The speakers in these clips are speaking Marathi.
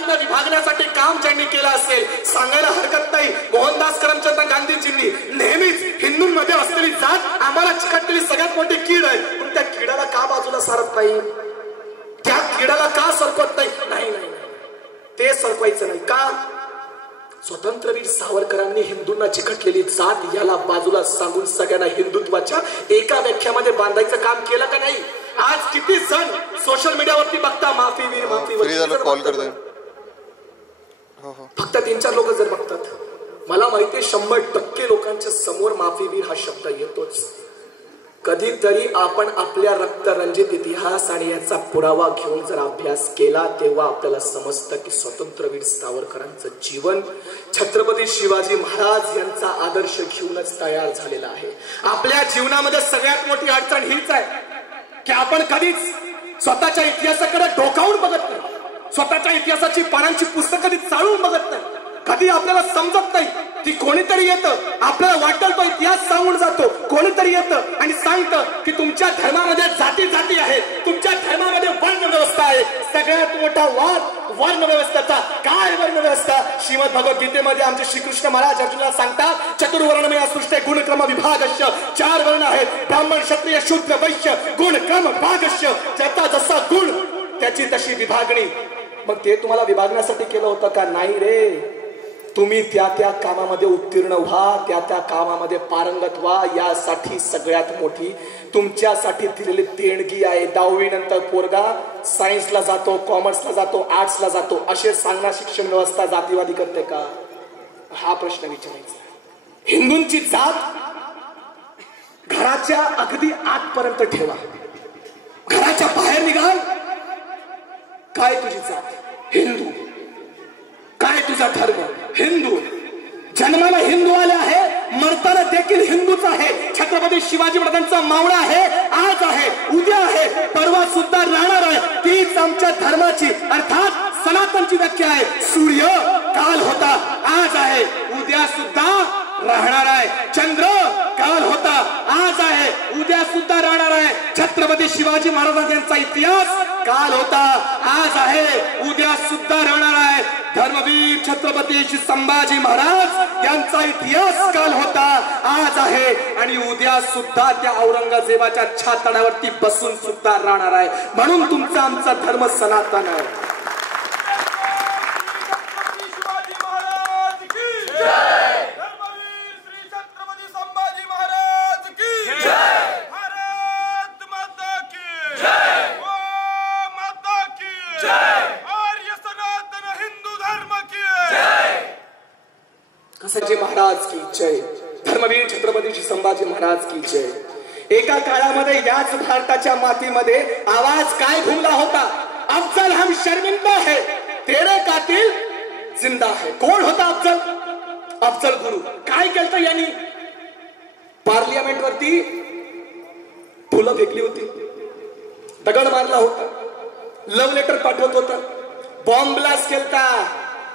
जातीला विभागण्यासाठी काम ज्यांनी केलं असेल सांगायला हरकत नाही. मोहनदास करमचंद गांधीजींनी नेहमीच हिंदूंमध्ये असलेली जात आम्हाला चिकटलेली सगळ्यात मोठी कीड आहे, पण त्या किडाला का बाजूला सारत नाही, त्या किडाला का सरकवत नाही? नाही नाही ते सरकवायचं नाही का? स्वतंत्रवीर सावरकरांनी हिंदूंना चिकटलेली जात याला बाजूला सांगून सगळ्यांना हिंदुत्वाच्या एका व्याख्यामध्ये बांधायचं काम केलं का नाही? आज किती जण सोशल मीडियावरती बघता माफीवीर माफीवीर, कॉल करतोय फक्त 3-4 लोक जर बघतात. मला माहितीये 100% लोकांच्या समोर माफीवीर हा शब्द येतोच. कधीतरी आपण आपल्या रक्तरंजित इतिहास आणि याचा पुरावा घेऊन जर अभ्यास केला तेव्हा आपल्याला समजतं की स्वतंत्रवीर सावरकरांचं जीवन छत्रपती शिवाजी महाराज यांचा आदर्श घेऊनच तयार झालेला आहे. आपल्या जीवनामध्ये सगळ्यात मोठी अडचण हीच आहे की आपण कधीच स्वतःच्या इतिहासाकडे डोकावून बघत नाही, स्वतःच्या इतिहासाची पानांची पुस्तकं कधी चाळून बघत नाही. कधी आपल्याला समजत नाही की कोणीतरी येतं आपल्याला वाटेल तो इतिहास सांगून जातो, कोणीतरी येतं आणि सांगतं की तुमच्या धर्मामध्ये जाती जाती आहेत, तुमच्या धर्मामध्ये वर्ण व्यवस्था आहे. सगळ्यात मोठा वाद वर्ण व्यवस्थेचा. काय वर्ण व्यवस्था? श्रीमद भगवद्गीतेमध्ये आमचे श्रीकृष्ण महाराज अर्जुनाला सांगतात चतुर्वर्णमय सृष्टे गुणक्रम विभागश्य. 4 वर्ण आहेत, ब्राह्मण क्षत्रिय शूद्र वैश्य. गुणक्रम विभागश्य, ज्याचा जसा गुण त्याची तशी विभागणी. मग ते तुम्हाला विभागण्यासाठी केलं होतं का? नाही रे. तुम्ही त्या त्या कामामध्ये उत्तीर्ण व्हा, त्या त्या कामामध्ये पारंगत व्हा. यासाठी सगळ्यात मोठी तुमच्यासाठी दिलेली देणगी आहे. 10वी नंतर पोरगा सायन्सला जातो, कॉमर्सला जातो, आर्ट्सला जातो असे सांगणार शिक्षण व्यवस्था जातीवादी करते का? हा प्रश्न विचारायचा. हिंदूंची जात घराच्या अगदी आतपर्यंत ठेवा, घराच्या बाहेर निघाल काय तुझी जात? हिंदू. काय तुझा धर्म? हिंदू. जन्माला हिंदू आले आहे, मरताना देखील हिंदूच आहे. छत्रपती शिवाजी महाराजांचा मावळा आहे, आज आहे, उद्या आहे, परवा सुद्धा राहणार आहे. तीच आमच्या धर्माची अर्थात सनातनची व्याख्या आहे. सूर्य काल होता, आज आहे, उद्या सुद्धा राहणार आहे. चंद्र काल होता, आज आहे, उद्या सुद्धा राहणार आहे. छत्रपती शिवाजी महाराजांचा इतिहास काल होता, आज आहे, उद्या सुद्धा राहणार आहे. धर्मवीर छत्रपती संभाजी महाराज यांचा इतिहास काल होता, आज आहे आणि उद्या सुद्धा त्या औरंगजेबाच्या छातडावरती बसून सुद्धा राहणार आहे. म्हणून तुमचा आमचा धर्म सनातन आहे. संभाजी महाराज की जय. धर्मवीर छत्रपती संभाजी महाराज की जय. एका काळामध्ये याच भारताच्या मातीमध्ये आवाज काय घुमला होता? अफजल हम शर्मिंदा है, तेरे कातिल जिंदा है. कोण होता अफजल? अफजल गुरु. काय केलं यांनी? पार्लियामेंट वरती फुलं फेकली होती, दगड मारला होता, लव्ह लेटर पाठवत होता, बॉम्ब ब्लास्ट केलता.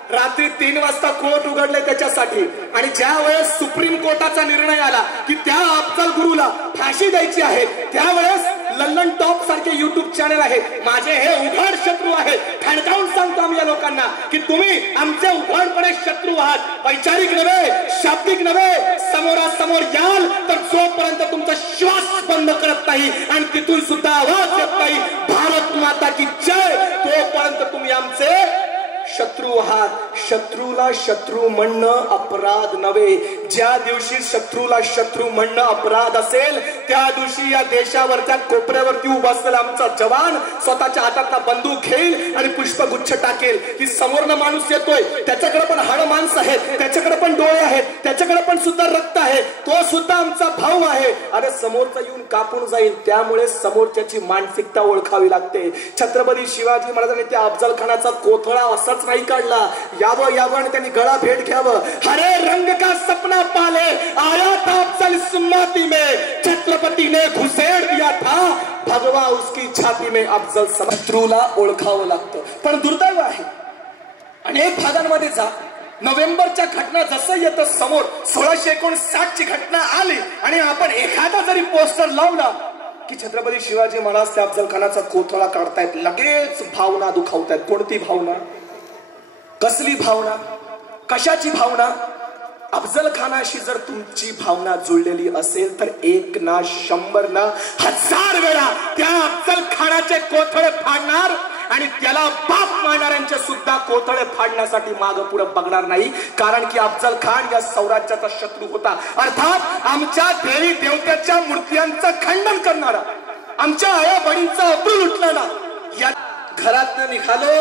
रात्री 3 वाजता कोर्ट उघडले त्याच्यासाठी. आणि ज्या वेळेस सुप्रीम कोर्टाचा निर्णय आला की त्या अफजल गुरुला फाशी द्यायची आहे, त्यावेळेस लंडन टॉप सारखे युट्यूब चॅनल आहेत, माझे हे उघड शत्रू आहेत. ठणकावून सांगतो आम्ही या लोकांना की तुम्ही आमचे उघडपणे शत्रू आहात. वैचारिक नव्हे, शाब्दिक नव्हे. समोरासमोर याल तर जोपर्यंत तुमचा श्वास बंद करत नाही आणि तिथून सुद्धा आवाज येत नाही भारत माता की जय, तोपर्यंत तुम्ही आमचे शत्रू आहात. शत्रूला शत्रू म्हणणं अपराध नव्हे. ज्या दिवशी शत्रूला शत्रू म्हणणं अपराध असेल त्या दिवशी या देशावरच्या कोपऱ्यावरती उभा असलेला आमचा जवान स्वतःच्या हातातला बंदूक घेईल आणि पुष्पगुच्छ टाकेल की समोरनं माणूस येतोय, त्याच्याकडे पण हाड मांस आहेत, त्याच्याकडे पण डोळे आहेत, त्याच्याकडे पण सुद्धा रक्त आहे, तो सुद्धा आमचा भाऊ आहे. अरे समोरचा येऊन कापून जाईल. त्यामुळे समोरच्याची मानसिकता ओळखावी लागते. छत्रपती शिवाजी महाराजांनी त्या अफजल खानाचा कोथळा असाच नाही काढला. यावं यावं आणि त्यांनी गळा भेट घ्यावं. हरे रंग का सपना पाले आया था अफजल सुन्नती में, छत्रपती ने घुसेड़ दिया था भगवा उसकी छाती में. अफजल शत्रूला ओळखावं लागतं. पण दुर्दैव आहे अनेक भागांमध्ये जा, नोव्हेंबरच्या घटना जसं येतं समोर 1659 ची घटना आली आणि आपण एखादा जरी पोस्टर लावला की छत्रपती शिवाजी महाराज त्या अफजल खानाचा कोथळा काढतायत, लगेच भावना दुखावतायत. कोणती भावना? कसली भावना, कशाची भावना? अफजल खानाशी जर तुमची भावना जुळलेली असेल तर 1 ना 100 ना 1000 वेळा त्या अफजल खानाचे कोथळे फाडणार आणि त्याला बाप मानणाऱ्यांचे सुद्धा कोथळे फाडण्यासाठी माग पुढे बघणार नाही. कारण की अफजल खान या स्वराज्याचा शत्रू होता. अर्थात आमच्या देवी देवत्याच्या मूर्त्यांचं खंडन करणारा, आमच्या आया बहिणींचा अब्रू लुटणारा. या घरातनं निघालो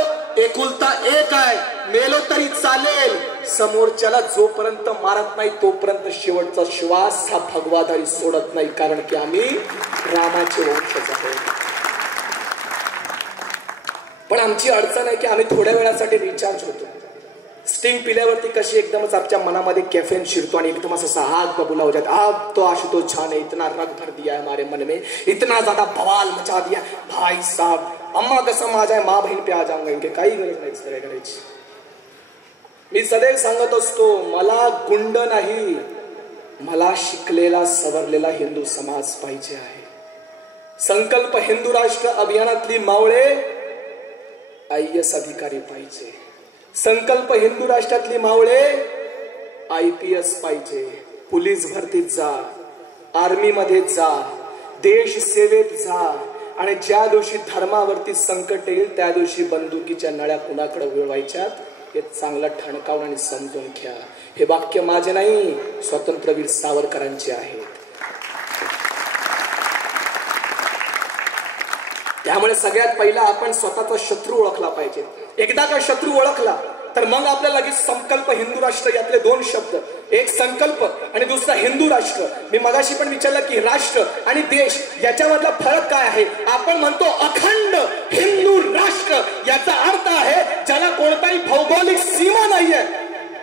एकुलता एक आहे, मेलो तरी चालेल, समोरच्याला जोपर्यंत मारत नाही तोपर्यंत शेवटचा श्वास हा भगवादारी सोडत नाही. कारण की आम्ही रामाचे वंशज आहोत. पण आमची अडचण आहे की आम्ही थोड्या वेळासाठी रिचार्ज होतो. स्टिंग पिल्यावरती कशी एकदमच आपल्या मनामध्ये कैफीन शिरतो आणि एकदम असा आग बबूला हो जाता, अब तो आशुतोष छान है, इतना रंग भर दिया है हमारे मन में, इतना ज्यादा बवाल मचा दिया. भाई साहब, अम्मा कसम आ जाए माँ बहन पे आ जाऊंगा, इनके काही गरज नाही सगळ्या करायची. मी सदैव सांगत असतो, मला गुंड नाही, मला शिकलेला सवरलेला हिंदू समाज पाहिजे आहे. संकल्प हिंदू राष्ट्र अभियानातली मावळे IAS अधिकारी पाहिजे. संकल्प हिंदू राष्ट्रातली मावळे IPS पाहिजे. पोलीस भरतीत जा, आर्मी मध्ये जा, देश सेवेत जा आणि ज्या दिवशी धर्मावरती संकट येईल त्या दिवशी बंदुकीच्या नळ्या कुणाकडे वळवायच्यात हे चांगलं ठणकावून आणि समजून घ्या. हे वाक्य माझे नाही, स्वातंत्र्यवीर सावरकरांचे आहेत. त्यामुळे सगळ्यात पहिला आपण स्वतःचा शत्रू ओळखला पाहिजे. एकदा का शत्रू ओळखला तर मग आपल्याला लगेच संकल्प हिंदू राष्ट्र यातले 2 शब्द, एक संकल्प आणि दुसरा हिंदू राष्ट्र. मी मगाशी पण विचारलं की राष्ट्र आणि देश याच्यामधला फरक काय आहे. आपण म्हणतो अखंड हिंदू राष्ट्र, याचा अर्थ आहे ज्याला कोणताही भौगोलिक सीमा नाहीये.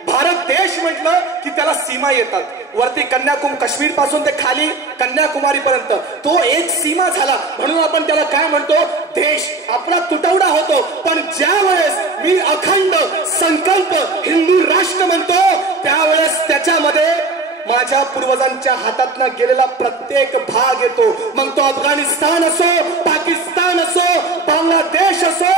भारत देश म्हटलं की त्याला सीमा येतात. वरती काश्मीर पासून ते खाली कन्याकुमारी पर्यंत तो एक सीमा झाला, म्हणून आपण त्याला काय म्हणतो, देश. आपला तुटवडा होतो. पण ज्या वेळेस मी अखंड संकल्प हिंदू राष्ट्र म्हणतो त्यावेळेस त्याच्यामध्ये माझ्या पूर्वजांच्या हातातनं गेलेला प्रत्येक भाग येतो. मग तो अफगाणिस्तान असो, पाकिस्तान असो, बांगलादेश असो,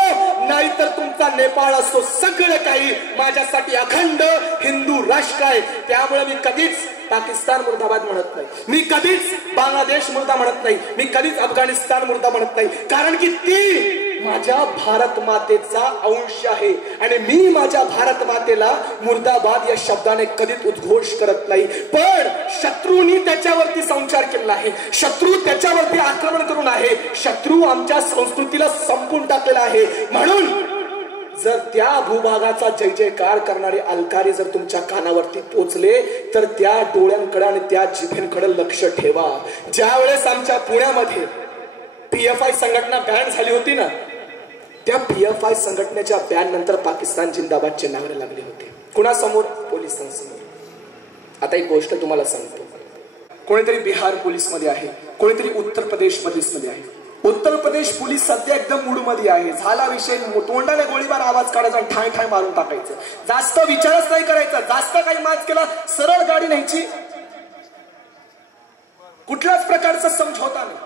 नाहीतर तुमचा नेपाळ असो, सगळं काही माझ्यासाठी अखंड हिंदू राष्ट्र आहे. त्यामुळे मी कधीच पाकिस्तान मुर्दाबाद म्हणत नाही, मी कधीच बांगलादेश मुर्दा म्हणत नाही, मी कधीच अफगाणिस्तान मुर्दा म्हणत नाही. कारण की ती माझ्या भारत मातेचा अंश आहे आणि मी माझ्या भारत मातेला मुर्दाबाद या शब्दाने कधीच उद्घोष करत नाही. पण शत्रूंनी त्याच्यावरती संचार केला आहे, शत्रू त्याच्यावरती आक्रमण करून आहे, शत्रू आमच्या संस्कृतीला संपून टाकलेला आहे. म्हणून जर त्या भूभागाचा जय जयकार करणारे अलकारी जर तुमच्या कानावरती पोचले तर त्या डोळ्यांकडे आणि त्या जिभेंकडे लक्ष ठेवा. ज्या वेळेस आमच्या पुण्यामध्ये PFI संघटना बॅन झाली होती ना, त्या PFI संघटनेच्या बॅन नंतर पाकिस्तान जिंदाबादचे नारे लागले होते. कुणासमोर? पोलिसांसमोर. आता एक गोष्ट तुम्हाला सांगतो, कोणीतरी बिहार पोलीस मध्ये आहे, कोणीतरी उत्तर प्रदेश पोलीस मध्ये आहे. उत्तर प्रदेश पोलीस सध्या एकदम मूड मध्ये आहे. झाला विषय, तोंडाने गोळीबार आवाज काढायचा आणि ठाय ठाय मारून टाकायचं, जास्त विचारच नाही करायचा, जास्त काही माज केला सरळ गाडी न्यायची, कुठल्याच प्रकारचा समझोता नाही,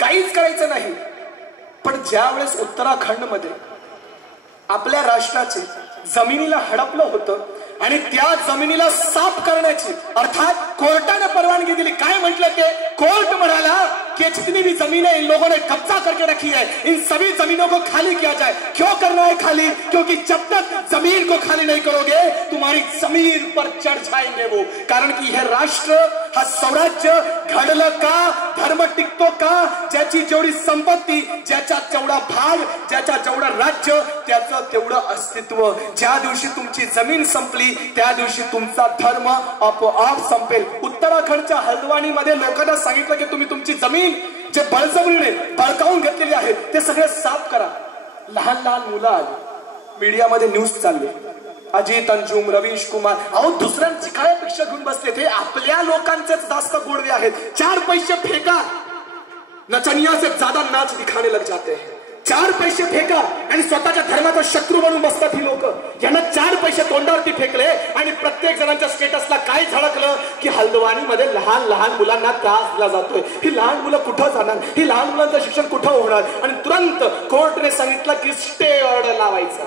काहीच करायचं नाही. पण ज्या वेळेस उत्तराखंड मध्ये आपल्या राष्ट्राचे जमिनीला हडपलं होतं आणि त्या जमिनीला साफ करण्याची अर्थात कोर्टाने परवानगी दिली. काय म्हटलं ते? कोर्ट म्हणाला कि जितनी भी जमीन है इन लोगों ने कब्जा करके रखी है, इन सभी जमीनों को खाली किया जाए. क्यों करना है खाली? क्योंकि जब तक जमीन को खाली नहीं करोगे तुम्हारी जमीन पर चढ़ जाएंगे वो. कारण की हे राष्ट्र, हा स्वराज्य घडलं का, धर्म टिकतो का, ज्याची जेवढी संपत्ती, ज्याचा जेवढा भाग, ज्याचा जेवढं राज्य, त्याचं तेवढं अस्तित्व. ज्या दिवशी तुमची जमीन संपली त्या दिवशी तुमचा धर्म आपोआप संपेल. उत्तराखंडच्या हल्द्वानी मध्ये लोकांना सांगितलं की तुम्ही तुमची जमीन जे बळजबरीने बळकावून घेतलेली आहे ते सगळे साफ करा. लहान लहान मुलं आली, मीडियामध्ये न्यूज चालली, अजित अंजुम, रवीश कुमार, अहो दुसऱ्यांची काय पेक्षा घेऊन बसले, ते आपल्या लोकांचेच जास्त गोडवे आहेत. 4 पैसे फेका, नचनिया से ज्यादा नाच दिखाने लग जाते हैं. 4 पैसे फेका आणि स्वतःच्या धर्माचा शत्रू बनून बसतात ही लोक. यांना 4 पैसे तोंडावरती फेकले आणि प्रत्येक जणांच्या स्टेटसला काय झळकलं की हल्द्वानी मध्ये लहान लहान मुलांना त्रास दिला जातोय. ही लहान मुलं कुठं जाणार, ही लहान मुलांचं शिक्षण कुठं होणार. आणि तुरंत कोर्टने सांगितलं की स्टे ऑर्डर लावायचं.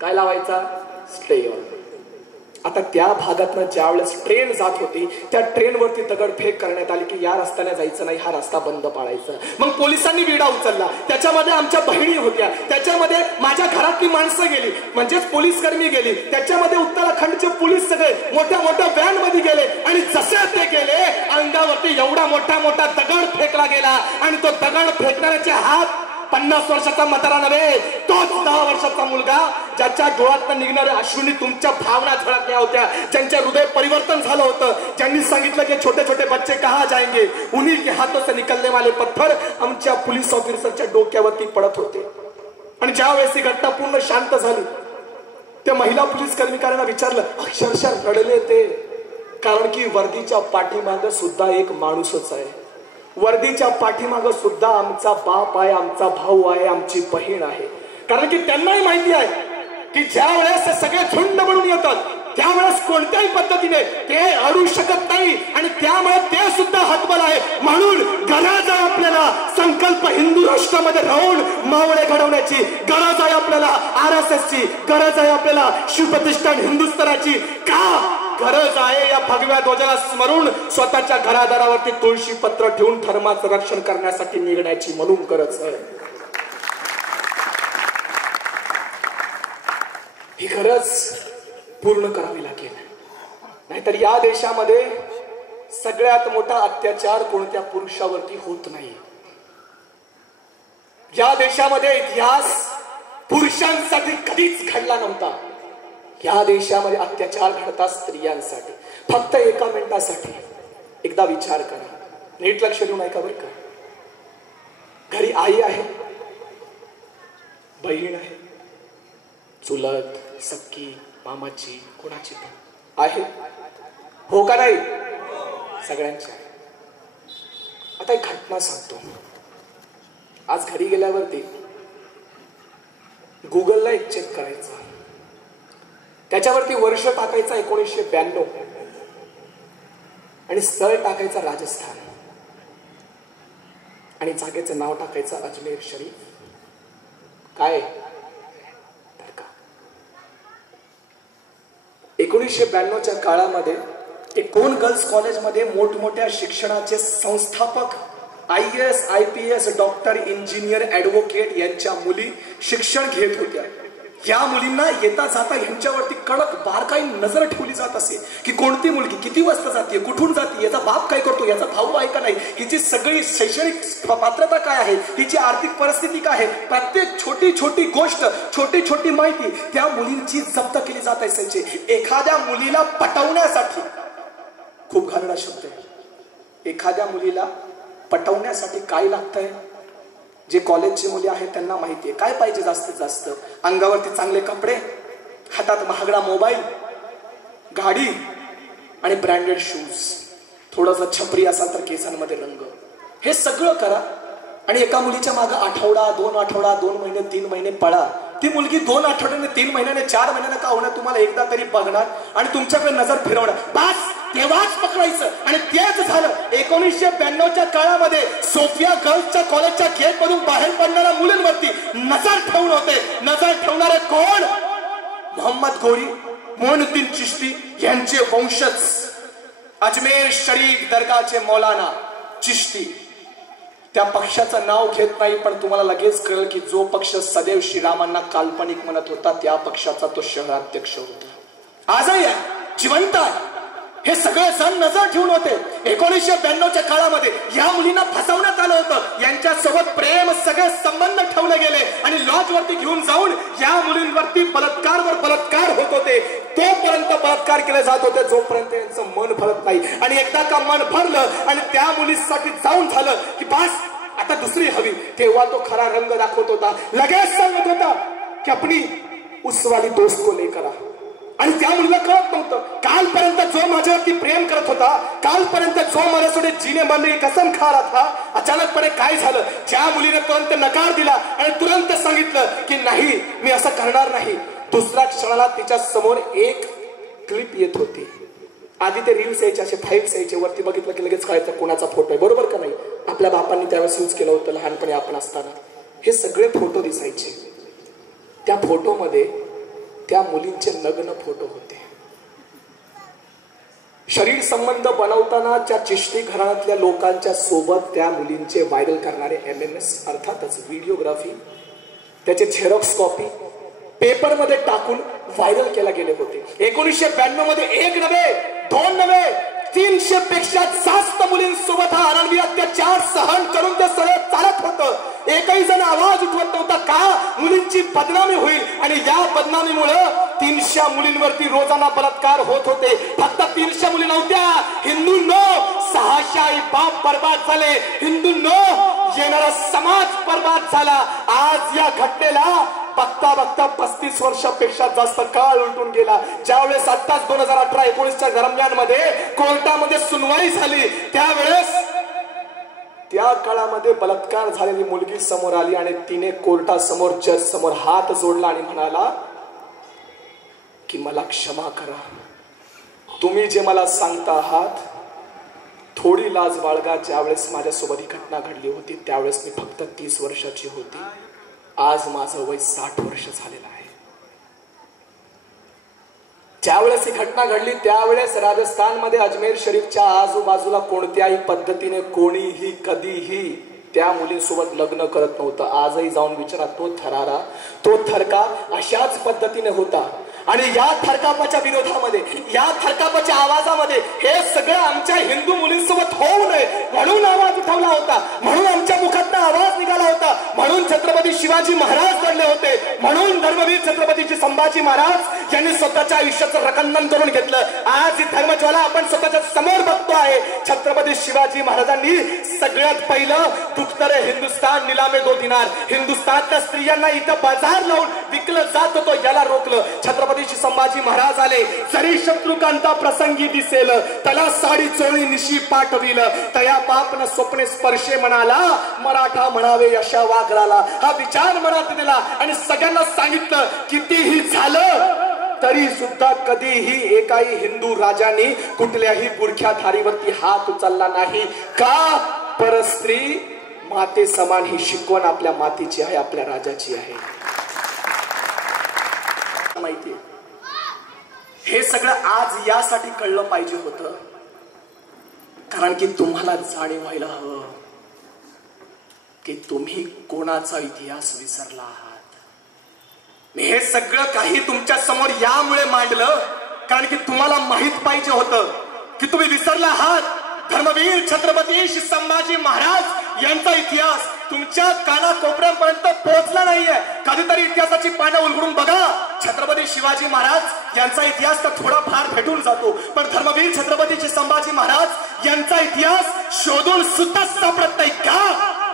काय लावायचा? Stay on. आता त्या भागातनं ज्या वेळेस ट्रेन जात होती त्या ट्रेनवरती दगडफेक करण्यात आली की या रस्त्याने जायचं नाही, हा रस्ता बंद पाडायचा. मग पोलिसांनी विडा उचलला. त्याच्यामध्ये आमच्या बहिणी होत्या, त्याच्यामध्ये माझ्या घरातली माणसं गेली, म्हणजेच पोलीस कर्मी गेली, त्याच्यामध्ये उत्तराखंडचे पोलीस सगळे मोठ्या मोठ्या व्हॅन मध्ये गेले आणि जसे ते गेले अंगावरती एवढा मोठा मोठा दगड फेकला गेला आणि तो दगड फेकणाऱ्याचे हात 50 वर्षाचा म्हातारा नव्हे, तोच 10 वर्षाचा मुलगा, ज्याच्या डोळ्यातून निघणाऱ्या अश्रूंनी तुमच्या भावना झळकल्या होत्या, ज्यांच्या हृदय परिवर्तन झालं होतं, ज्यांनी सांगितलं की छोटे छोटे बच्चे कहाँ जाएंगे, उन्हीं के हाथों से निकलने वाले पत्थर आमच्या पोलीस ऑफिसरच्या डोक्यावरती पडत होते. आणि ज्या वेळेस ही घटना पूर्ण शांत झाली त्या महिला पोलीस कर्मचाऱ्यांना विचारलं, अक्षरशः रडले ते, कारण की वर्दीच्या पाठीमागे सुद्धा एक माणूसच आहे. वर्दीच्या पाठीमागं सुद्धा आमचा बाप आहे, आमचा भाऊ आहे, आमची बहीण आहे. कारण की त्यांनाही माहिती आहे की ज्या वेळेस सगळे झुंड बनून येतात त्यावेळेस कोणत्याही पद्धतीने ते अडू शकत नाही आणि त्यामुळे ते सुद्धा हतबल आहे. म्हणून गरज आहे आपल्याला संकल्प हिंदू राष्ट्रामध्ये राहून मावळे घडवण्याची, गरज आहे आपल्याला RSSची, गरज आहे आपल्याला शिवप्रतिष्ठान हिंदुस्थानाची. का गरज आहे? या भगव्या ध्वजाला स्मरून स्वतःच्या घरादारावरती तुळशी पत्र ठेवून धर्माचं रक्षण करण्यासाठी निघण्याची म्हणून गरज आहे. ही गरज पूर्ण करावी लागेल, नाहीतर या देशामध्ये सगळ्यात मोठा अत्याचार कोणत्या पुरुषावरती होत नाही. या देशामध्ये इतिहास पुरुषांसाठी कधीच घडला नव्हता. या देशामध्ये अत्याचार घडतात स्त्रियांसाठी, फक्त एका मिनिटासाठी. एकदा विचार करा, नीट लक्ष देऊन ऐका बरं का. घरी आई आहे, बहीण आहे, चुलत, सख्खी, मामाची, कोणाची पण आहे, हो का नाही? सगळ्यांची आहे. आता एक घटना सांगतो. आज घरी गेल्यावरती गुगलला एक चेक करायचं, त्याच्यावरती वर्ष टाकायचा 1992 आणि स्थळ टाकायचा राजस्थान आणि जागेचं नाव टाकायचं अजमेर शरीफ. काय 1992च्या काळामध्ये एकूण गर्ल्स कॉलेजमध्ये मोठमोठ्या शिक्षणाचे संस्थापक IAS, IPS, doctor, engineer, advocate यांच्या मुली शिक्षण घेत होत्या. या मुलींना येता जाता यांच्यावरती कडक बारकाई नजर ठेवली जात असे की कोणती मुलगी किती वाजता जाते, कुठून जाते, याचा बाप काय करतो, याचा भाऊ आहे का नाही, हिची सगळी शैक्षणिक पात्रता काय आहे, हिची आर्थिक परिस्थिती काय आहे, प्रत्येक छोटी छोटी गोष्ट, छोटी छोटी माहिती त्या मुलींची जप्त केली जात असायची. एखाद्या मुलीला पटवण्यासाठी, खूप घाणेरडा शब्द आहे, एखाद्या मुलीला पटवण्यासाठी काय लागतंय, जे कॉलेजची मुली आहेत त्यांना माहितीये काय पाहिजे. जास्तीत जास्त अंगावरती चांगले कपडे, हातात महागडा मोबाईल, गाडी आणि ब्रँडेड शूज, थोडंसं छपरी असाल तर केसांमध्ये रंग, हे सगळं करा आणि एका मुलीच्या मागे आठवडा, 2 आठवडा, 2 महिने, 3 महिने पळा. ती मुलगी 2 आठवड्याने, 3 महिन्याने, 4 महिन्याने का होणार तुम्हाला एकदा तरी बघणार आणि तुमच्याकडे नजर फिरवणार. बस तेव्हाच पकडायचं. आणि तेच झालं 1992च्या काळामध्ये. सोफिया गर्ल्सच्या कॉलेजच्या गेट मधून बाहेर पडणाऱ्या मुलींवरती नजर ठेवून होते. नजर ठेवणारे कोण? मोहम्मद गोरी, मोइनुद्दीन चिश्ती यांचे वंशज, अजमेर शरीफ दर्गाचे मौलाना चिश्ती. त्या पक्षाचं नाव घेत नाही, पण तुम्हाला लगेच कळेल की जो पक्ष सदैव श्रीरामांना काल्पनिक म्हणत होता त्या पक्षाचा तो शहराध्यक्ष होता. आजही जिवंत आहे. हे सगळे जण नजर ठेवून होते. 1992च्या काळामध्ये या मुलींना फसवण्यात आलं होतं. यांच्यासोबत प्रेम, सगळे संबंध ठेवले गेले आणि लॉज वरती घेऊन जाऊन या मुलींवरती बलात्कारवर बलात्कार होत होते. तोपर्यंत बलात्कार केले जात होते जोपर्यंत यांचं मन भरत नाही. आणि एकदा का मन भरलं आणि त्या मुलीसाठी जाऊन झालं की बस आता दुसरी हवी, तेव्हा तो खरा रंग दाखवत होता. लगेच सांगत होता की अपनी उसवाली दोस्त को लेकर आ. आणि त्या मुलीला कळत नव्हतं. कालपर्यंत जो माझ्यावरती प्रेम करत होता, कालपर्यंत जो माझ्यासोबत जीने मरने की कसम खा रहा था, अचानकपणे काय झालं? ज्या मुलीने तुरंत नकार दिला आणि तुरंत सांगितलं की नाही मी असं करणार नाही. दुसऱ्या क्षणाला तिच्या समोर एक क्लिप येत होती. आधी ते रील्स यायचे, असे फाईल्स यायचे, वरती बघितलं की लगेच कळायचं कोणाचा फोटो आहे. बरोबर का नाही? आपल्या बापांनी त्यावेळेस यूज केलं होतं लहानपणी आपण असताना. हे सगळे फोटो दिसायचे. त्या फोटोमध्ये त्या मुलींचे नग्न फोटो होते. शरीर संबंध बनवताना त्या चिश्ती घराण्यातल्या लोकांच्या सोबत त्या मुलींचे व्हायरल करणारे MMS अर्थातच व्हिडिओग्राफी, त्याचे झेरॉक्स कॉपी पेपरमध्ये टाकून व्हायरल केला गेले होते. 1992 मध्ये एक नव्हे, दोन नव्हे, 300 पेक्षा जास्त मुलींसोबत हा आरंभी अत्याचार सहन करून ते सरळ चालत होतं. एकही जण आवाज उठवत नव्हता. का? मुलींची बदनामी होईल. आणि या बदनामीमुळे 300 मुलींवरती रोजाना बलात्कार होत होते. फक्त 300 मुली नव्हत्या, हिंदूंनो 600 आई बाप बर्बाद झाले. हिंदूंनो येणारा समाज बर्बाद झाला. आज या घटनेला बघता बघता 35 वर्षापेक्षा जास्त काळ उलटून गेला. ज्यावेळेस आत्ताच 2018-19च्या दरम्यान मध्ये कोर्टामध्ये सुनवाई झाली, त्यावेळेस त्या काळामध्ये बलात्कार झालेली मुलगी समोर आली आणि तिने कोर्टासमोर जज समोर हात जोडला आणि म्हणाला की मला क्षमा करा, तुम्ही जे मला सांगता आहात थोडी लाज बाळगा. ज्यावेळेस माझ्यासोबत ही घटना घडली होती त्यावेळेस मी फक्त 30 वर्षाची होती. आज माझं वय 60 वर्ष झालेलं आहे. ज्यावेळेस ही घटना घडली त्यावेळेस राजस्थानमध्ये अजमेर शरीफच्या आजूबाजूला कोणत्याही पद्धतीने कोणीही कधीही त्या मुलींसोबत लग्न करत नव्हतं. आजही जाऊन विचारा, तो थरारा, तो थरका अशाच पद्धतीने होता. आणि या थरकापाच्या विरोधामध्ये, या थरकापाच्या आवाजामध्ये हे सगळं आमच्या हिंदू मुलींसोबत होऊ नये म्हणून आवाज उठवला होता, म्हणून आमच्या मुखातून आवाज निघाला होता, म्हणून छत्रपती शिवाजी महाराज लढले होते, म्हणून धर्मवीर छत्रपती संभाजी महाराज यांनी स्वतःच्या आयुष्याचं रखंदन करून घेतलं. आज ही धर्मज्वाला आपण स्वतःच्या समोर बघतो आहे. छत्रपती शिवाजी महाराजांनी सगळ्यात पहिलं दुखणारे हिंदुस्तान निलामे 2 दिनार, हिंदुस्थानच्या स्त्रियांना इथं बाजार लावून विकलं जात होतं, याला रोखलं. छत्रपती संभाजी महाराज आले. जरी शत्रुकांता प्रसंगी दिसेल त्याला साडी चोळी निशी पाठविल, तया पापन स्वप्ने स्पर्शे म्हणाला मराठा म्हणावे अशा वाघराला. हा विचार मनात दिला आणि सगळ्यांना सांगितलं कितीही झालं तरी सुद्धा कधीही एकाही हिंदू राजांनी कुठल्याही बुरख्याधारीवरती हात उचलला नाही. का? परस्त्री माते समान ही शिकवण आपल्या मातीची आहे, आपल्या राजाची आहे. माहितीये हे सगळं आज यासाठी कळलं पाहिजे होतं कारण की तुम्हाला जाणीव व्हायला हवं की तुम्ही कोणाचा इतिहास विसरला आहात. हे सगळं काही तुमच्या समोर यामुळे मांडलं कारण की तुम्हाला माहित पाहिजे होतं की तुम्ही विसरला आहात. धर्मवीर छत्रपती संभाजी महाराज यांचा इतिहास तुमच्या कानाकोपऱ्यापर्यंत पोहोचला नाहीये. कधीतरी इतिहासाची पानं उलगडून बघा. छत्रपती शिवाजी महाराज यांचा इतिहास तर थोडाफार भेटून जातो, पण धर्मवीर छत्रपती संभाजी महाराज यांचा इतिहास शोधून सुद्धा सापडत नाही. का?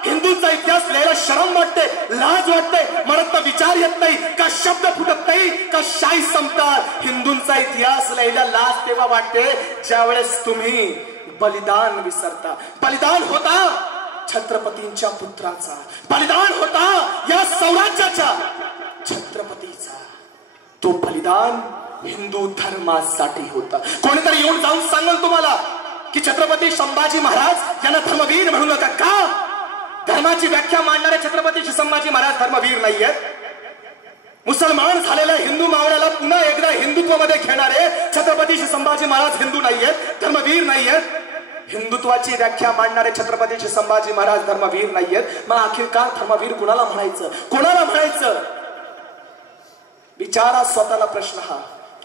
हिंदूंचा इतिहास लिहायला शरम वाटते, लाज वाटते, मनात विचार येत नाही, का शब्द फुटत नाही, का शाही संपतात. हिंदूंचा इतिहास लिहायला लाज तेव्हा वाटते ज्यावेळेस तुम्ही बलिदान विसरता. बलिदान होता छत्रपतींच्या पुत्राचा, बलिदान होता या स्वराज्याच्या छत्रपतीचा. तो बलिदान हिंदू धर्मासाठी होता. कोणीतरी येऊन जाऊन सांगेल तुम्हाला की छत्रपती संभाजी महाराज यांना धर्मवीर म्हणू नका. का? धर्माची व्याख्या मांडणारे छत्रपती संभाजी महाराज धर्मवीर नाहीयेत. मुसलमान झालेल्या हिंदू मावळ्याला पुन्हा एकदा हिंदुत्वामध्ये घेणारे छत्रपती संभाजी महाराज हिंदू नाहीयेत, धर्मवीर नाहीयेत. हिंदुत्वाची व्याख्या मांडणारे छत्रपती संभाजी महाराज धर्मवीर नाहीयेत. मग अखेरकार धर्मवीर कुणाला म्हणायचं? कोणाला म्हणायचं? विचारा स्वतःला प्रश्न हा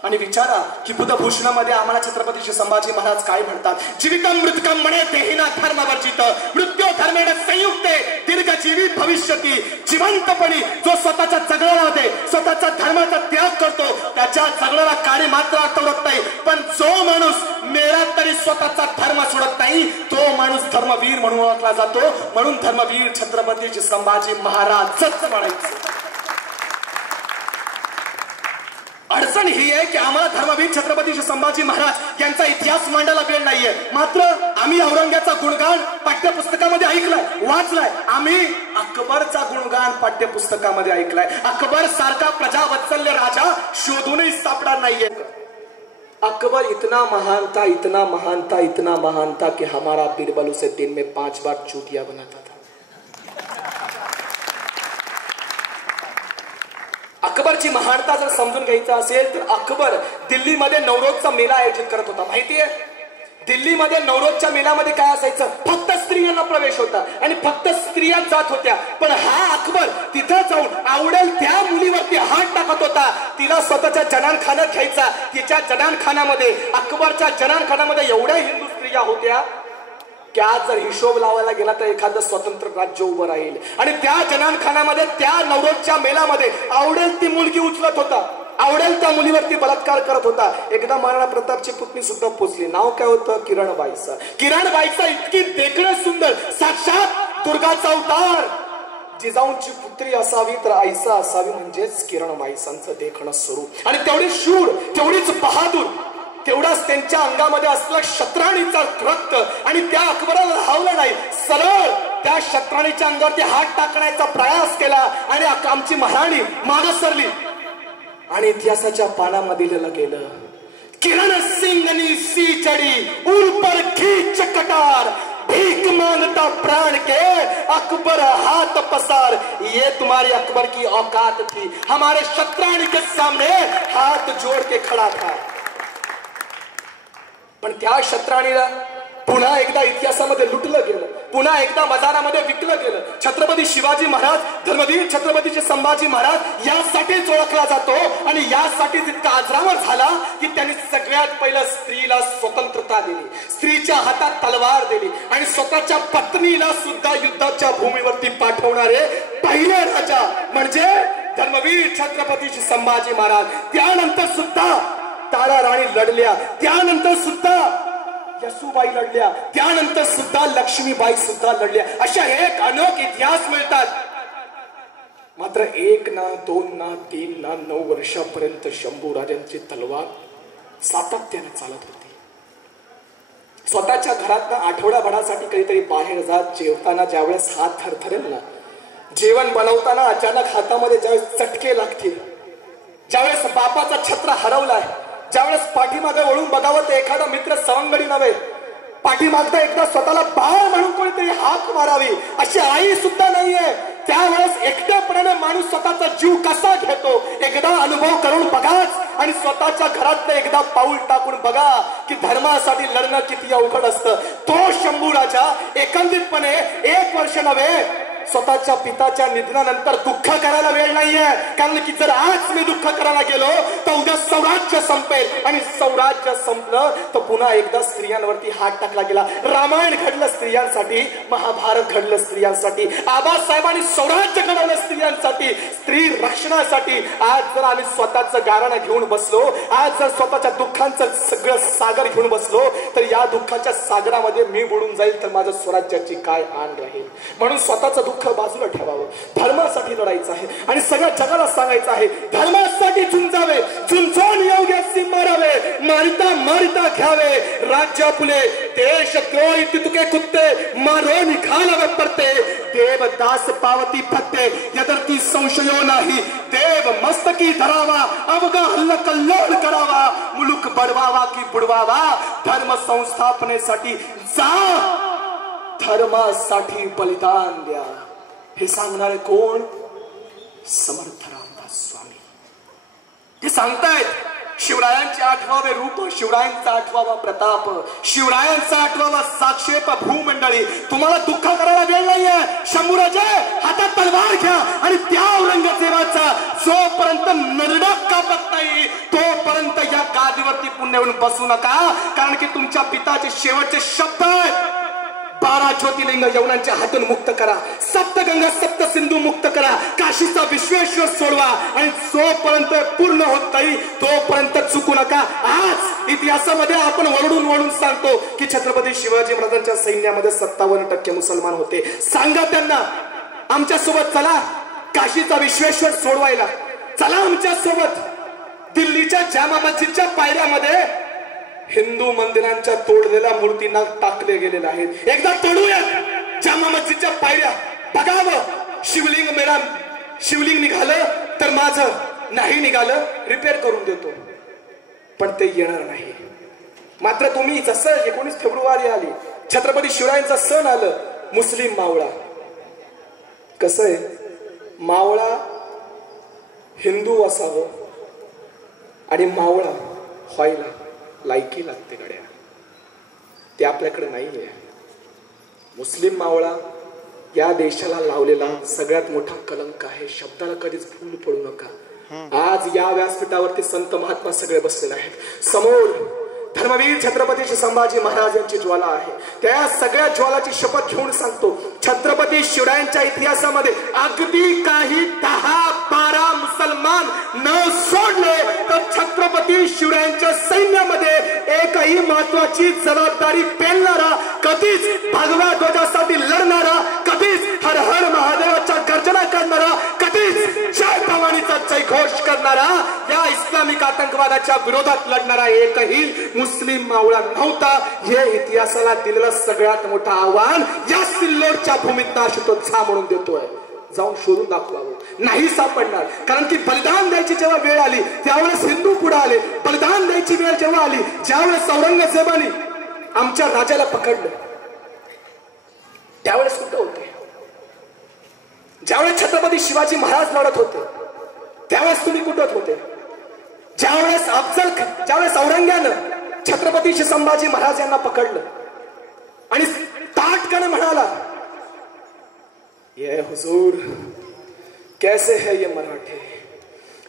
आणि विचारा की बुधभूषणामध्ये आम्हाला छत्रपती संभाजी महाराज काय म्हणतात? जीवितम मृतकम म्हणे देहिना धर्मवर्जित मृत्यू धर्मेण संयुक्ते दीर्घजीवी भविष्यती. जिवंतपणी जो स्वतःच्या जगण्यामध्ये स्वतःच्या धर्माचा त्याग करतो त्याच्या जगण्याला कार्य मात्र आठवत नाही, पण जो माणूस मेला तरी स्वतःचा धर्म सोडत नाही तो माणूस धर्मवीर म्हणून ओळखला जातो. म्हणून धर्मवीर छत्रपती संभाजी महाराजच म्हणायचं. अडचण ही आहे की आम्हाला धर्मवीर छत्रपती संभाजी महाराज यांचा इतिहास मांडायला वेळ नाहीये. मात्र आम्ही औरंग्याचा गुणगान पाठ्यपुस्तकामध्ये ऐकलाय, वाचलाय. आम्ही अकबरचा गुणगान पाठ्यपुस्तकामध्ये ऐकलाय. अकबर सारखा प्रजावत्सल्य राजा शोधूनही सापडणार नाहीये. अकबर इतना महान था, इतना महान था, इतना महान था कि हमारा बीरबल उसे दिन में 5 बार चूतिया बनाता था. अकबरची महानता जर समजून घ्यायचा असेल तर अकबर दिल्लीमध्ये नवरोजचा मेला आयोजित करत होता. माहितीये दिल्लीमध्ये नवरोजच्या मेळामध्ये काय असायचं, फक्त स्त्रियांना प्रवेश होता आणि फक्त स्त्रिया जात होत्या. पण हा अकबर तिथं जाऊन आवडेल त्या मुलीवरती हात टाकत होता, तिला स्वतःच्या जनानखान्यात घ्यायचा. तिच्या जनानखान्यामध्ये अकबरच्या जनानखान्यामध्ये एवढ्या हिंदू स्त्रिया होत्या की आज जर हिशोब लावायला गेला तर एखादं स्वतंत्र राज्य उभं राहील. आणि त्या जनानखान्यामध्ये त्या नवरोजच्या मेळामध्ये आवडेल ती मुलगी उचलत होता, आवडेल त्या मुलीवरती बलात्कार करत होता. एकदा महाराणा प्रतापची पुतणी सुद्धा पोचली. नाव काय होतं, किरणबाईचं. किरणबाईचा इतकी देखणं सुंदर, साक्षात दुर्गाचा अवतार. जिजाऊंची पुत्री असावी तर आईसा असावी, म्हणजेच किरणबाईचं देखणं स्वरूप. आणि तेवढी शूर, तेवढीच बहादूर, तेवढाच त्यांच्या अंगामध्ये असला शत्राणीचा रक्त. आणि त्या अकबराला राहवलं नाही, सरळ त्या शत्राणीच्या अंगावरती हात टाकण्याचा प्रयास केला आणि आमची महाराणी मागे सरली. आणि इतिहासाच्या पानामध्ये लिहिलं गेलं, किरण सिंगनी सी चढ़ी उन पर खींच कटार, भीख मांगता प्राण के अकबर हाथ पसार. ये तुम्हारी अकबर की औकात थी, हमारे शत्राणी के सामने हाथ जोड़ के खड़ा था. पण त्या शत्राणीला पुन्हा एकदा इतिहासामध्ये लुटलं गेलं, पुन्हा एकदा मजारामध्ये विकलं गेलं. छत्रपती शिवाजी महाराज, धर्मवीर छत्रपती संभाजी महाराज यासाठीच ओळखला जातो आणि यासाठी इतका अजरामर झाला की त्यांनी सगळ्यात पहिलं स्त्रीला स्वतंत्रता दिली, स्त्रीच्या हातात तलवार दिली आणि स्वतःच्या पत्नीला सुद्धा युद्धाच्या भूमीवरती पाठवणारे पहिले राजा म्हणजे धर्मवीर छत्रपती संभाजी महाराज. त्यानंतर सुद्धा तारा राणी लढल्या, त्यानंतर सुद्धा यसुबाई लढल्या, त्यानंतर सुद्धा लक्ष्मीबाई सुद्धा लढल्या. अशा एक अनोख इतिहास मिळतात. मात्र 1 ना 2 ना 3 ना 9 वर्षापर्यंत शंभू राजांची तलवार सातत्याने चालत होती. स्वतःच्या घरातनं आठवडाभरासाठी कधीतरी बाहेर जात जेवताना ज्यावेळेस हात थरथरेल ना, जेवण बनवताना अचानक हातामध्ये ज्यावेळेस चटके लागतील, ज्यावेळेस बापाचा छत्र हरवलाय, ज्यावेळेस पाठीमागे वळून बघावं तर एखादा मित्र सवंगडी नव्हे, पाठीमागता एकदा स्वतःला बाळ म्हणून कोणीतरी हाक मारावी अशी आई सुद्धा नाहीये. त्यावेळेस एकट्यापणाने माणूस स्वतःचा जीव कसा घेतो एकदा अनुभव करून बघाच आणि स्वतःच्या घरात एकदा पाऊल टाकून बघा की धर्मासाठी लढणं किती अवघड असतं. तो शंभू राजा एकंदरीतपणे 1 वर्ष नव्हे, स्वतःच्या पिताच्या निधनानंतर दुःख करायला वेळ नाहीये. कारण की जर आज मी दुःख करायला गेलो तर उद्या सौराज्य संपेल आणि सौराज्य संपलं तर पुन्हा एकदा स्त्रियांवरती हात टाकला गेला. रामायण घडलं स्त्रियांसाठी, महाभारत घडलं स्त्रियांसाठी, आबासाहेबांनी स्वराज्य घडवलं स्त्रियांसाठी, स्त्री रक्षणासाठी. आज जर आम्ही स्वतःचं गारणं घेऊन बसलो, आज जर स्वतःच्या दुःखांचं सगळं सागर घेऊन बसलो तर या दुःखाच्या सागरामध्ये मी बुडून जाईल तर माझ्या स्वराज्याची काय आण राहील. म्हणून स्वतःचं दुःख बाजूला ठेवावं, धर्मासाठी लढायचं आहे आणि सगळ्या जगाला सांगायचं आहे धर्मासाठी झुंजावे, झुंजून योग्यासी मारावे, मारिता मारिता घ्यावे. राज्य आपले देश द्रोही तुके कुत्ते मारून घालावे पडते. देवदास पावती फत्ते यदर्ती संशयो नाही. देव मस्तकी धरावा, अवघा हल्ल कल्लोळ करावा, मुलुक बडवावा की बुडवावा. धर्म संस्थापनेसाठी जा, धर्मासाठी बलिदान द्या. हे सांगणारे कोण? समर्थ रामदास स्वामी. ते सांगतायत शिवरायांचे 8वे रूप, शिवरायांचा 8वा प्रताप, शिवरायांचा 8वा साक्षेप भूमंडळी. तुम्हाला दुःख करायला वेळ नाहीये. शंभूराजे हातात तलवार घ्या आणि त्या औरंगजेबाचा जोपर्यंत नरडक कापत नाही तोपर्यंत या गादीवरती पुन्हा येऊन बसू नका. कारण की तुमच्या पिताचे शेवटचे शब्द आहेत, 12 ज्योतिर्लिंग यवनांच्या हातून मुक्त करा, सप्तगंगा सप्त सिंधू मुक्त करा, काशीचा विश्वेश्वर सोडवा आणि जोपर्यंत पूर्ण होत नाही तोपर्यंत चुकू नका. आज इतिहासामध्ये आपण वरडून वरडून सांगतो की छत्रपती शिवाजी महाराजांच्या सैन्यामध्ये 57% मुसलमान होते. सांगा त्यांना आमच्या सोबत चला, काशीचा विश्वेश्वर सोडवायला चला आमच्या सोबत. दिल्लीच्या जामा मस्जिदच्या पायऱ्यामध्ये हिंदू मंदिरांच्या तोडलेल्या मूर्तींना टाकले गेलेले आहेत. एकदा तोडूया जामा मस्जिदच्या पायऱ्या, बघावं. शिवलिंग मेरा शिवलिंग निघालं तर माझं नाही निघालं रिपेअर करून देतो, पण ते येणार नाही. मात्र तुम्ही जसं 19 फेब्रुवारी आली, छत्रपती शिवरायांचा सण आलं, मुस्लिम मावळा. कसं आहे, मावळा हिंदू असावं आणि मावळा व्हायला लायकी लागते गड्या, ते आपल्याकडे नाहीये. मुस्लिम मावळा या देशाला लावलेला सगळ्यात मोठा कलंक आहे. शब्दाला कधीच भूल पडू नका. आज या व्यासपीठावरती संत महात्मा सगळे बसलेले आहेत. समोर धर्मवीर छत्रपती संभाजी महाराज यांची ज्वाला आहे. त्या सगळ्या ज्वालाची शपथ घेऊन सांगतो, छत्रपती शिवरायांच्या इतिहासामध्ये अगदी काही 10-12 मुसलमान न सोडले तर छत्रपती शिवरायांच्या सैन्यामध्ये एकही महत्वाची जबाबदारी पेलणारा, कधीच भगवा ध्वजासाठी लढणारा, कधीच हर हर महादेवाच्या गर्जना करणारा, कधीच जय भवानीचा जयघोष करणारा, या इस्लामिक आतंकवादाच्या विरोधात लढणारा एकही मुस्लिम मावळा नव्हता. हे इतिहासाला दिलेलं सगळ्यात मोठं आव्हान या सिल्लोडच्या भूमीत आशुतोष झा म्हणून देतोय. जाऊन शोधून दाखवावं, नाही सापडणार. कारण की बलिदान द्यायची जेव्हा वेळ आली त्यावेळेस हिंदू पुढे आले. बलिदान द्यायची वेळ जेव्हा आली, ज्यावेळेस औरंगजेबाने आमच्या राजाला पकडलं, त्यावेळेस कुठं होते? ज्यावेळेस छत्रपती शिवाजी महाराज लढत होते त्यावेळेस तुम्ही कुठं होते? ज्यावेळेस औरंग्यानं छत्रपती संभाजी महाराज यांना पकडलं आणि ताटकन म्हणाला, ये हुजूर कैसे है ये मराठे,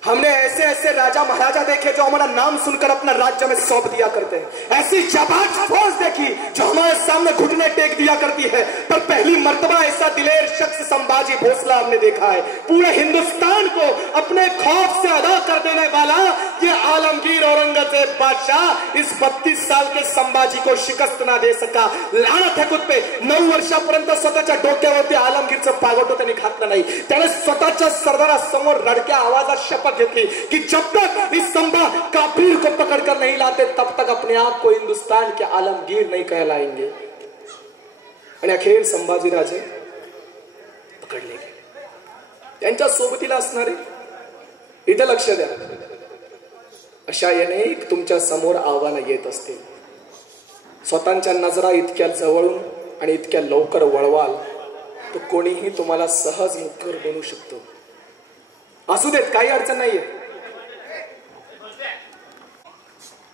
हमने ऐसे ऐसे राजा महाराजा देखे जो हमारा नाम सुनकर अपना राज्य में सौंप दिया करते हैं, ऐसी जाबाज फौज देखी जो हमारे सामने घुटने टेक दिया करती है, पर पहली मर्तबा ऐसा दिलेर शख्स संभाजी भोसला हमने देखा है. पूरे हिंदुस्तान को अपने खौफ से अदा कर देने वाला ये आलमगीर औरंगजेब बादशाह इस 32 साल के संभाजी को शिकस्त ना दे सका. लानत है खुद पे. 9 वर्षापर्यंत स्वतःच्या डोक्यावरती आलमगीरचं पागोटं त्यांनी घातलं नाही. त्याने स्वतःच्या सरदारासमोर रडक्या आवाजात शपथ घेतली की जब तक इस संभा काफिर को पकड़कर नहीं लाते तब तक अपने आप को हिंदुस्तान के आलमगीर नहीं कहलाएंगे. आणि अखेर संभाजी राजे पकडले गेले. त्यांच्या सोबतीला असणारे, इथं लक्ष द्या, अशा अनेक तुमच्या समोर आव्हानं येत असतील. स्वतःच्या नजरा इतक्या जवळून आणि इतक्या लवकर वळवाल तर कोणीही तुम्हाला सहज मुखर बनवू शकतो. असू देत, काही अडचण नाहीये.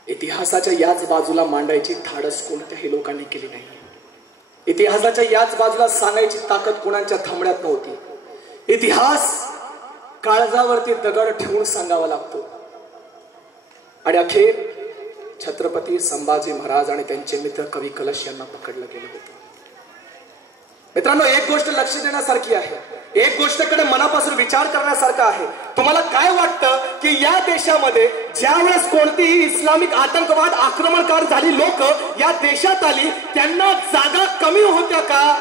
इतिहासाच्या याच बाजूला मांडायची धाडस कोणत्याही लोकांनी केली नाही. इतिहासाच्या याच बाजूला सांगायची ताकद कोणाच्या थांबण्यात नव्हती. इतिहास काळजावरती दगड ठेवून सांगावा लागतो. आणि अखेर छत्रपती संभाजी महाराज आणि त्यांचे मित्र कवी कलश यांना पकडलं गेलं होतं. मित्रांनो, एक गोष्ट लक्ष देण्यासारखी आहे, एक गोष्टकडे मनापासून विचार करण्यासारखा आहे. तुम्हाला काय वाटतं की या देशामध्ये ज्यावेळेस कोणतीही इस्लामिक आतंकवाद आक्रमणकार झाली लोक या देशात आली, त्यांना जागा कमी होत्या का?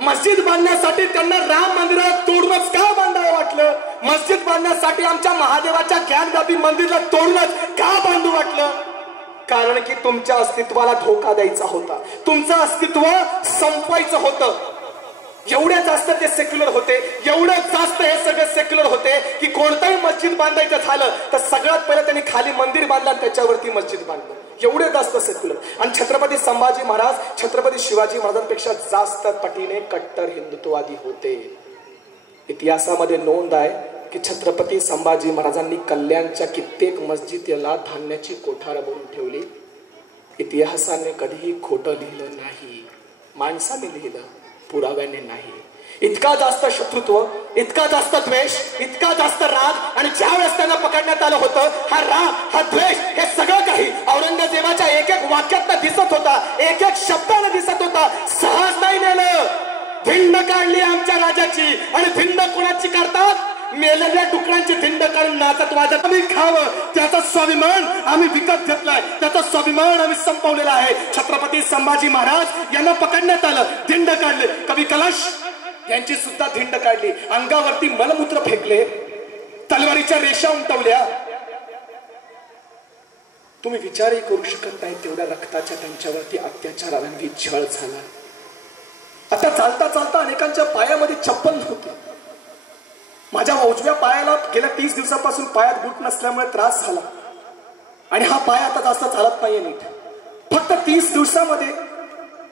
मस्जिद बांधण्यासाठी त्यांना राम मंदिरात तोडूनच का बांधावं वाटलं? मस्जिद बांधण्यासाठी आमच्या महादेवाच्या ज्ञानदापी मंदिराला तोडूनच का बांधू वाटलं? कारण की तुमच्या अस्तित्वाला धोका द्यायचा होता, तुमचं अस्तित्व संपवायचं होतं. एवढे जास्त ते सेक्युलर होते, एवढे जास्त हे सगळे सेक्युलर होते की कोणताही मस्जिद बांधायचं झालं तर सगळ्यात पहिले त्यांनी खाली मंदिर बांधलं आणि त्याच्यावरती मस्जिद बांधलं. एवढे जास्त सेक्युलर. आणि छत्रपती संभाजी महाराज छत्रपती शिवाजी महाराजांपेक्षा जास्त पटीने कट्टर हिंदुत्ववादी होते. इतिहासामध्ये नोंद आहे की छत्रपती संभाजी महाराजांनी कल्याणच्या कित्येक मस्जिदला धान्याची कोठार बनवून ठेवली. इतिहासाने कधीही खोटं लिहिलं नाही, माणसाने लिहिलं, पुराव्याने नाही. इतका जास्त शत्रुत्व, इतका जास्त द्वेष, इतका जास्त राग. आणि ज्यावेळेस त्यांना पकडण्यात आलं होतं, हा राग, हा द्वेष, हे सगळं काही औरंगजेबाच्या एक एक वाक्यात दिसत होता, एक एक शब्दाने दिसत होता. सहज नाही नेलं, धिंड काढली आमच्या राजाची. आणि धिंड कुणाची करतात? मेलेल्या डुकरांची धिंड काढून नाचत वाजत आम्ही खावं, त्याचा स्वाभिमान आम्ही विकत घेतलाय, त्याचा स्वाभिमान आम्ही संपवलेला आहे. छत्रपती संभाजी महाराज यांना पकडण्यात आलं, धिंड काढले. कवी कलश यांची सुद्धा धिंड काढली, अंगावरती मलमूत्र फेकले, तलवारीच्या रेषा उमटवल्या. तुम्ही विचारही करू शकत नाही तेवढ्या रक्ताच्या त्यांच्यावरती अत्याचारांनी छळ झाला. आता चालता चालता अनेकांच्या पायामध्ये चप्पल नव्हती. माझ्या उजव्या पायाला गेल्या 30 दिवसापासून पायात बूट नसल्यामुळे त्रास झाला आणि हा पाय आता जास्त चालत नाहीये नीट. फक्त 30 दिवसामध्ये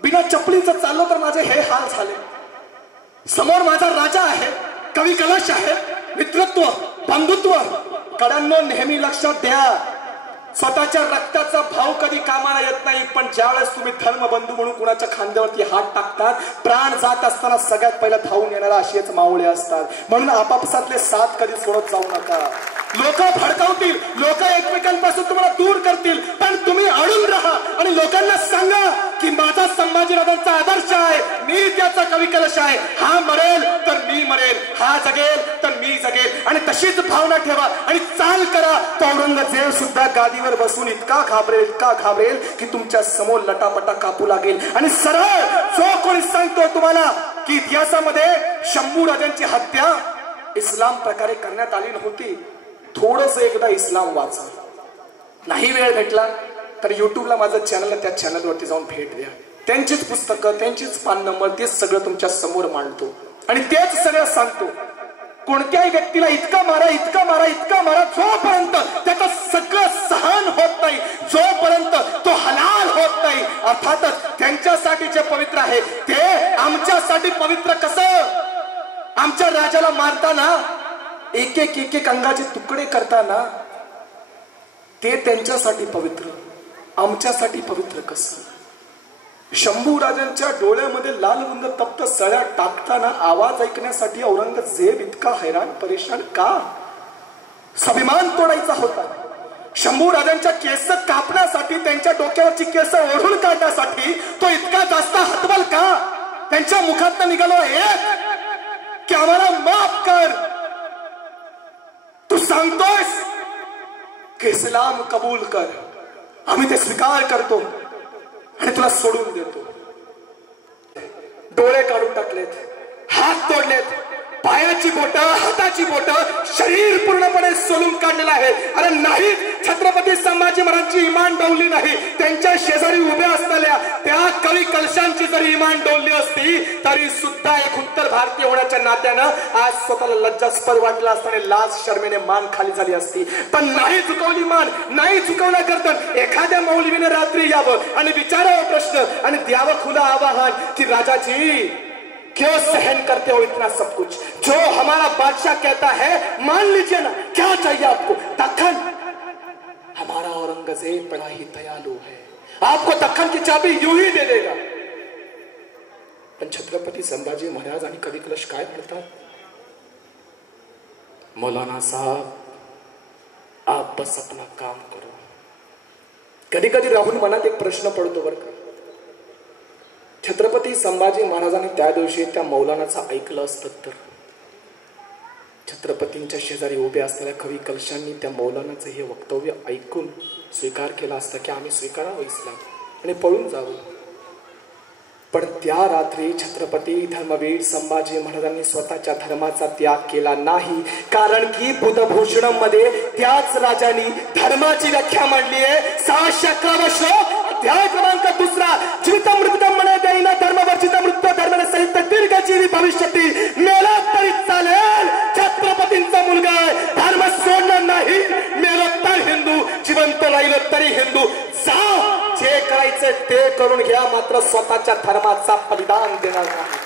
बिना चपलीचं चाललो तर माझे हे हाल झाले. समोर माझा राजा आहे, कवी कलश आहे, मित्रत्व बंधुत्व कडांनो नेहमी लक्षात द्या, स्वतःच्या रक्ताचा भाव कधी कामाला येत नाही, पण ज्यावेळेस तुम्ही धर्मबंधू म्हणून कुणाच्या खांद्यावरती हात टाकतात, प्राण जात असताना सगळ्यात पहिला धावून येणारा असेच मावळे असतात. म्हणून आपापसातले साथ कधी सोडत जाऊ नका. लोक भडकावतील, लोक एकमेकांपासून तुम्हाला दूर करतील, पण तुम्ही अडून राहा आणि लोकांना सांगा की माझा संभाजीराजांचा आदर्श आहे, मी त्याचा कवी कलश आहे. हा मरेल तर मी मरेल, हा जगेल तर मी जगेल, आणि तशीच भावना ठेवा आणि चाल करा. तो औरंगजेब सुद्धा गादीवर बसून इतका घाबरेल की तुमच्या समोर लटापटा कापू लागेल. आणि सरळ जो कोणी सांगतो तुम्हाला की इतिहासामध्ये शंभू राजांची हत्या इस्लाम प्रकारे करण्यात आली नव्हती, थोडस एकदा इस्लाम वाचा. नाही वेळ भेटला तर युट्यूबला माझं चॅनल आहे, त्या चॅनलवरती जाऊन भेट द्या. त्यांचीच पुस्तकं, त्यांचीच पान नंबर, तेच सगळं तुमच्या समोर मांडतो आणि तेच सगळं सांगतो. कोणत्याही व्यक्तीला इतका मारा, इतका मारा, इतका मारा, जोपर्यंत त्याचं सगळं सहन होत नाही, जोपर्यंत तो हलाल होत नाही. अर्थातच त्यांच्यासाठी जे पवित्र आहे ते आमच्यासाठी पवित्र कसं? आमच्या राजाला मारताना एक एक अंगाचे तुकडे करताना ते त्यांच्यासाठी पवित्र, आमच्यासाठी पवित्र कसं? शंभू राजांच्या डोळ्यामध्ये लाल बुंद तप्त सळ्या टाकताना आवाज ऐकण्यासाठी औरंगजेब इतका हैराण परेशान का? स्वाभिमान तोडायचा होता. शंभू राजांच्या केस कापण्यासाठी, त्यांच्या डोक्यावरची केस ओढून काढण्यासाठी तो इतका जास्त हतबल का? त्यांच्या मुखातनं निघालो एक की आम्हाला माफ कर. तू सांगतोयस की इस्लाम कबूल कर, आम्ही ते स्वीकार करतो आणि तुला सोडून देतो. डोळे काढून टाकलेत, हात तोडलेत, पायाची बोट, हाताची बोट, शरीर पूर्णपणे सोलून काढलेलं आहे. अरे नाही, छत्रपती संभाजी महाराजांची इमान डोलली नाही, त्यांच्या शेजारी उभ्या असलेल्या त्या कवी कलशांची जरी इमान डोलली असती तरी सुद्धा एक उत्तर भारतीय होण्याच्या नात्यानं आज स्वतःला लज्जास्पद वाटलं असताना लाज शर्मेने मान खाली झाली असती. पण नाही झुकवली मान, नाही झुकवला गर्दन. एखाद्या मौलवीने रात्री यावं आणि विचारावं प्रश्न आणि द्यावं खुला आवाहन की राजाजी क्यों सहन करते हो इतना सब कुछ? जो हमारा बादशाह कहता है मान लीजिए ना, क्या चाहिए आपको? दक्खन, हमारा औरंगजेब बड़ा ही दयालु है, आपको दक्खन की चाबी यूं ही दे देगा. पण छत्रपती संभाजी महाराज आणि कवी कलश काय म्हणतात? मौलाना साहब आप बस अपना काम करो. कधी कधी राहून मनात एक प्रश्न पडतो बरं का, छत्रपती संभाजी महाराजांनी त्या दिवशी त्या मौलानाचं ऐकलं असतं तर? छत्रपतींच्या शेजारी उभे असलेल्या कवी कलशांनी त्या मौलानाचं हे वक्तव्य ऐकून स्वीकार केला असता की आम्ही स्वीकारावं इस्लाम आणि पळून जावं. पण त्या रात्री छत्रपती धर्मवीर संभाजी महाराजांनी स्वतःच्या धर्माचा त्याग केला नाही, कारण की बुधभूषणम मध्ये त्याच राजांनी धर्माची व्याख्या मांडली आहे. 611 श्लोक, अध्याय क्रमांक 2, जीवितमृतम मने देईना धर्मवर्जित मृत्यू धर्मने सहित दीर्घजीवी भविष्यती, मेला तरी चालेल, छत्रपतींचा मुलगा आहे, धर्म सोडणार नाही, मेलं तर हिंदू, जिवंत राहिलं तरी हिंदू. जे करायचं ते करून घ्या, मात्र स्वतःच्या धर्माचा बलिदान देणार नाही.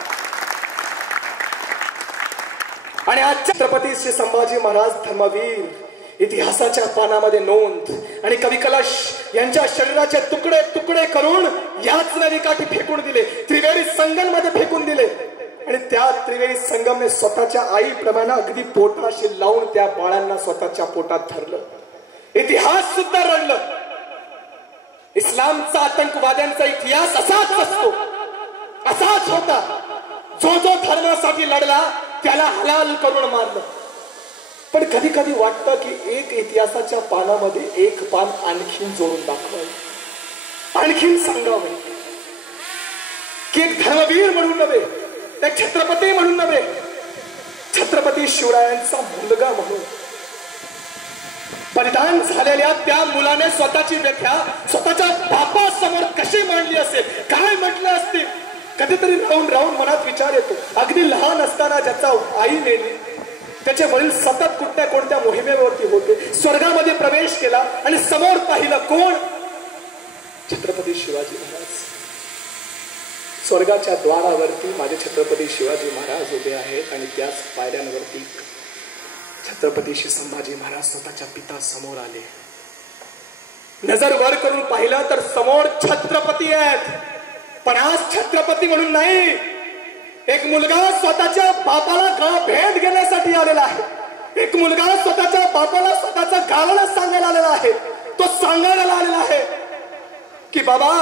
आणि आज छत्रपती श्री संभाजी महाराज धर्मवीर, इतिहासाच्या पानामध्ये नोंद. आणि कवी कलश यांच्या शरीराचे तुकडे तुकडे करून याच नदीकाठी फेकून दिले, त्रिवेणी संगममध्ये फेकून दिले. आणि त्या त्रिवेणी संगमने स्वतःच्या आईप्रमाणे अगदी पोटाशी लावून त्या बाळांना स्वतःच्या पोटात धरलं. इतिहास सुद्धा रडलं. इस्लामचा आतंकवाद्यांचा इतिहास असाच असतो, असाच होता. जो जो धर्मासाठी लढला त्याला हलाल करून मारलं. पण कधी कधी वाटतं की एक इतिहासाच्या पानामध्ये एक पान आणखीन जोडून दाखवावे, आणखीन सांगावे की एक धर्मवीर म्हणून नव्हे, एक छत्रपती म्हणून नव्हे, छत्रपती शिवरायांचा मुलगा म्हणून बलिदान झालेल्या त्या मुलाने स्वतःची व्याख्या स्वतःच्या बापासमोर कशी मांडली असेल, काय म्हटलं असतील. कधीतरी राहून राहून मनात विचार येतो. अगदी लहान असताना ज्याचा आई मेली, त्याचे वडील सतत कुठल्या कोणत्या मोहिमेवरती होते, स्वर्गामध्ये प्रवेश केला आणि समोर पाहिलं कोण? छत्रपती शिवाजी महाराज. स्वर्गाच्या द्वारावरती माझे छत्रपती शिवाजी महाराज उभे आहेत आणि त्याच पायऱ्यांवरती छत्रपती श्री संभाजी महाराज स्वतःच्या पिता समोर आले. नजर वर करून पाहिलं तर समोर छत्रपती आहेत, पण आज छत्रपती म्हणून नाही. एक मुलगा स्वतःच्या बापाला भेट घेण्यासाठी आलेला आहे. एक मुलगा स्वतःच्या बापाला स्वतःचं गाणं सांगायला आलेला आहे. तो सांगायला आलेला आहे की बाबा,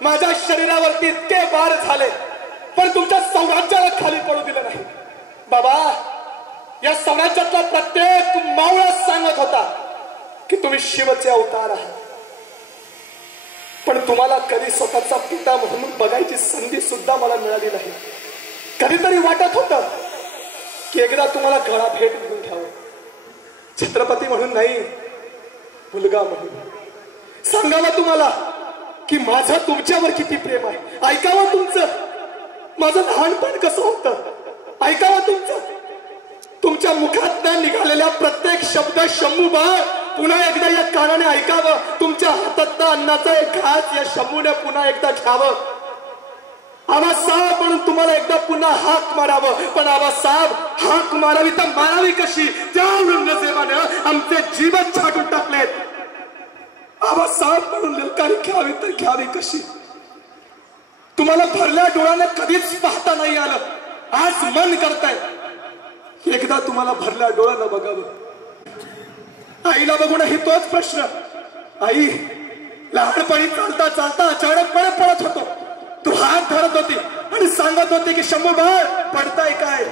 माझ्या शरीरावरती इतके वार झाले पण तुमच्या साम्राज्याला खाली पडू दिलं नाही. बाबा, या साम्राज्यातला प्रत्येक मावळा सांगत होता की तुम्ही शिवचे अवतार आहात, पण तुम्हाला कधी स्वतःचा पिता म्हणून बघायची संधी सुद्धा मला मिळाली नाही. कधीतरी वाटत होतं की एकदा तुम्हाला गळा भेट घेऊन घ्यावं, छत्रपती म्हणून नाही, मुलगा म्हणून. सांगावं तुम्हाला की माझं तुमच्यावर किती प्रेम आहे. ऐकावं तुमचं माझं लहानपण कसं होतं. ऐकावं तुमच्या मुखात निघालेल्या प्रत्येक शब्द शंभूबा पुन्हा एकदा या कानाने ऐकावं. तुमच्या हातात अन्नाचा एक घास या शंभूने पुन्हा एकदा घ्यावं. आबासाहेब म्हणून तुम्हाला एकदा पुन्हा हाक मारावं. पण आबासाहेब हाक मारावी तर मारावी कशी? त्या औरंगजेबानं आमचे जीवन छाटून टाकलेत. आबासाहेब म्हणून ललकारी घ्यावी तर घ्यावी कशी? तुम्हाला भरल्या डोळ्याने कधीच पाहता नाही आलं. आज मन करताय एकदा तुम्हाला भरल्या डोळ्यानं बघावं. आईला बघून ही तोच प्रश्न. आई, लहानपणी चालता चालता अचानकपणे पडत होतो. तू हात धरत होती आणि सांगत होती की शंभू बाळ पडताय काय?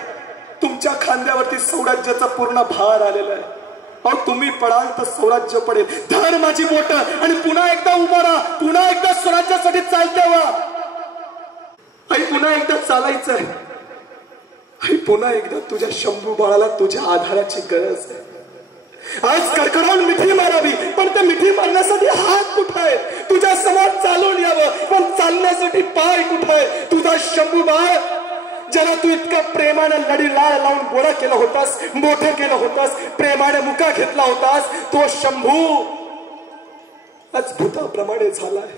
तुमच्या खांद्यावरती सौराज्याचा पूर्ण भार आलेला आहे. अहो, तुम्ही पडाल तर स्वराज्य पडेल. धर माझी बोट आणि पुन्हा एकदा उभा राहा. पुन्हा एकदा स्वराज्यासाठी चालते वा. आई, पुन्हा एकदा चालायचंय. आई, पुन्हा एकदा तुझ्या शंभू बाळाला तुझ्या आधाराची गरज आहे. आज कडकडावून मिठी मारावी, पण त्या मिठी मारण्यासाठी हात कुठे आहे? तुझ्या समोर चालून यावं, पण चालण्यासाठी पाय कुठे आहे? तुझा शंभू बाळ ज्याला तू इतका प्रेमाने लढी लाळ लावून गोळा केलं होतास, मोठं केलं होतास, प्रेमाने मुका घेतला होतास, तो शंभू आज भूताप्रमाणे झालाय.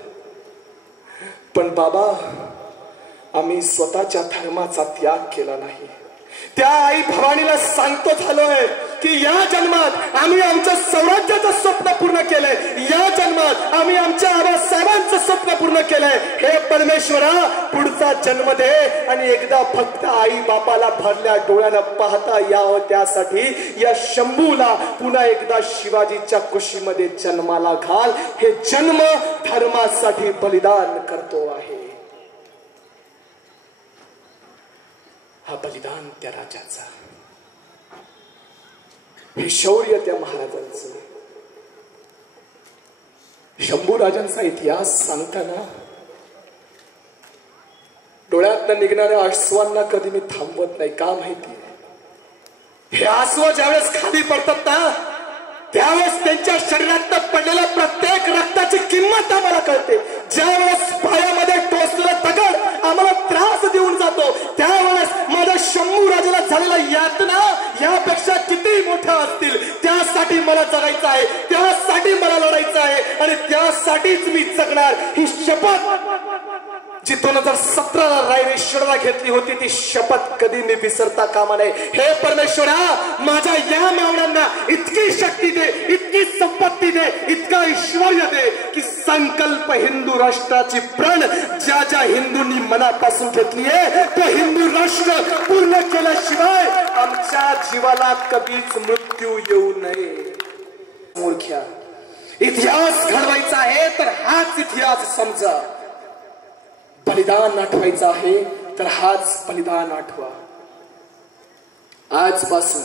पण बाबा, आम्ही स्वतःच्या धर्माचा त्याग केला नाही. त्या आई भवानीला सांगतो झालोय की या जन्मात आम्ही आमच्या स्वराज्याचं स्वप्न पूर्ण केलंय. या जन्मात आम्ही आमच्या आबासाहेबांचं स्वप्न पूर्ण केलंय. हे परमेश्वरा, पुढचा जन्म दे आणि एकदा फक्त आई बापाला भरल्या डोळ्यानं पाहता यावं. त्यासाठी या शंभूला पुन्हा एकदा शिवाजीच्या कुशीमध्ये जन्माला घाल. हे जन्म धर्मासाठी बलिदान करतो आहे. हा बलिदान त्या राजाचा, हे शौर्य त्या महाराजांचं. शंभू राजांचा इतिहास सांगताना डोळ्यातनं निघणाऱ्या अश्वांना कधी मी थांबवत नाही. का माहिती? हे अश्व ज्यावेळेस खाली पडतात ना, त्यावेळेस त्यांच्या शरीरात पडलेल्या प्रत्येक रक्ताची किंमत आम्हाला कळते. ज्यावेळेस पायामध्ये टोचलेला दगड आम्हाला त्रास देऊन जातो, त्यावेळेस माझ्या शंभू राजाला झालेला यातना यापेक्षा किती मोठ्या असतील. त्यासाठी मला जगायचं आहे, त्यासाठी मला लढायचं आहे आणि त्यासाठीच मी जगणार. ही शपथ जी 2017 रायरेश्वरला घेतली होती, ती शपथ कधी मी विसरता कामा नये. हे परमेश्वरा, माझ्या या मावळ्यांना इतकी शक्ती दे, इतकी संपत्ती दे, इतका ऐश्वर्य दे की संकल्प हिंदू राष्ट्राची प्रण ज्या ज्या हिंदूंनी मनापासून घेतलीये, तो हिंदू राष्ट्र पूर्ण केल्याशिवाय आमच्या जीवाला कधीच मृत्यू येऊ नये. मूर्ख्या, इतिहास घडवायचा आहे तर हाच इतिहास समजा. बलिदान आठवायचं आहे तर हाच बलिदान आठवा. आजपासून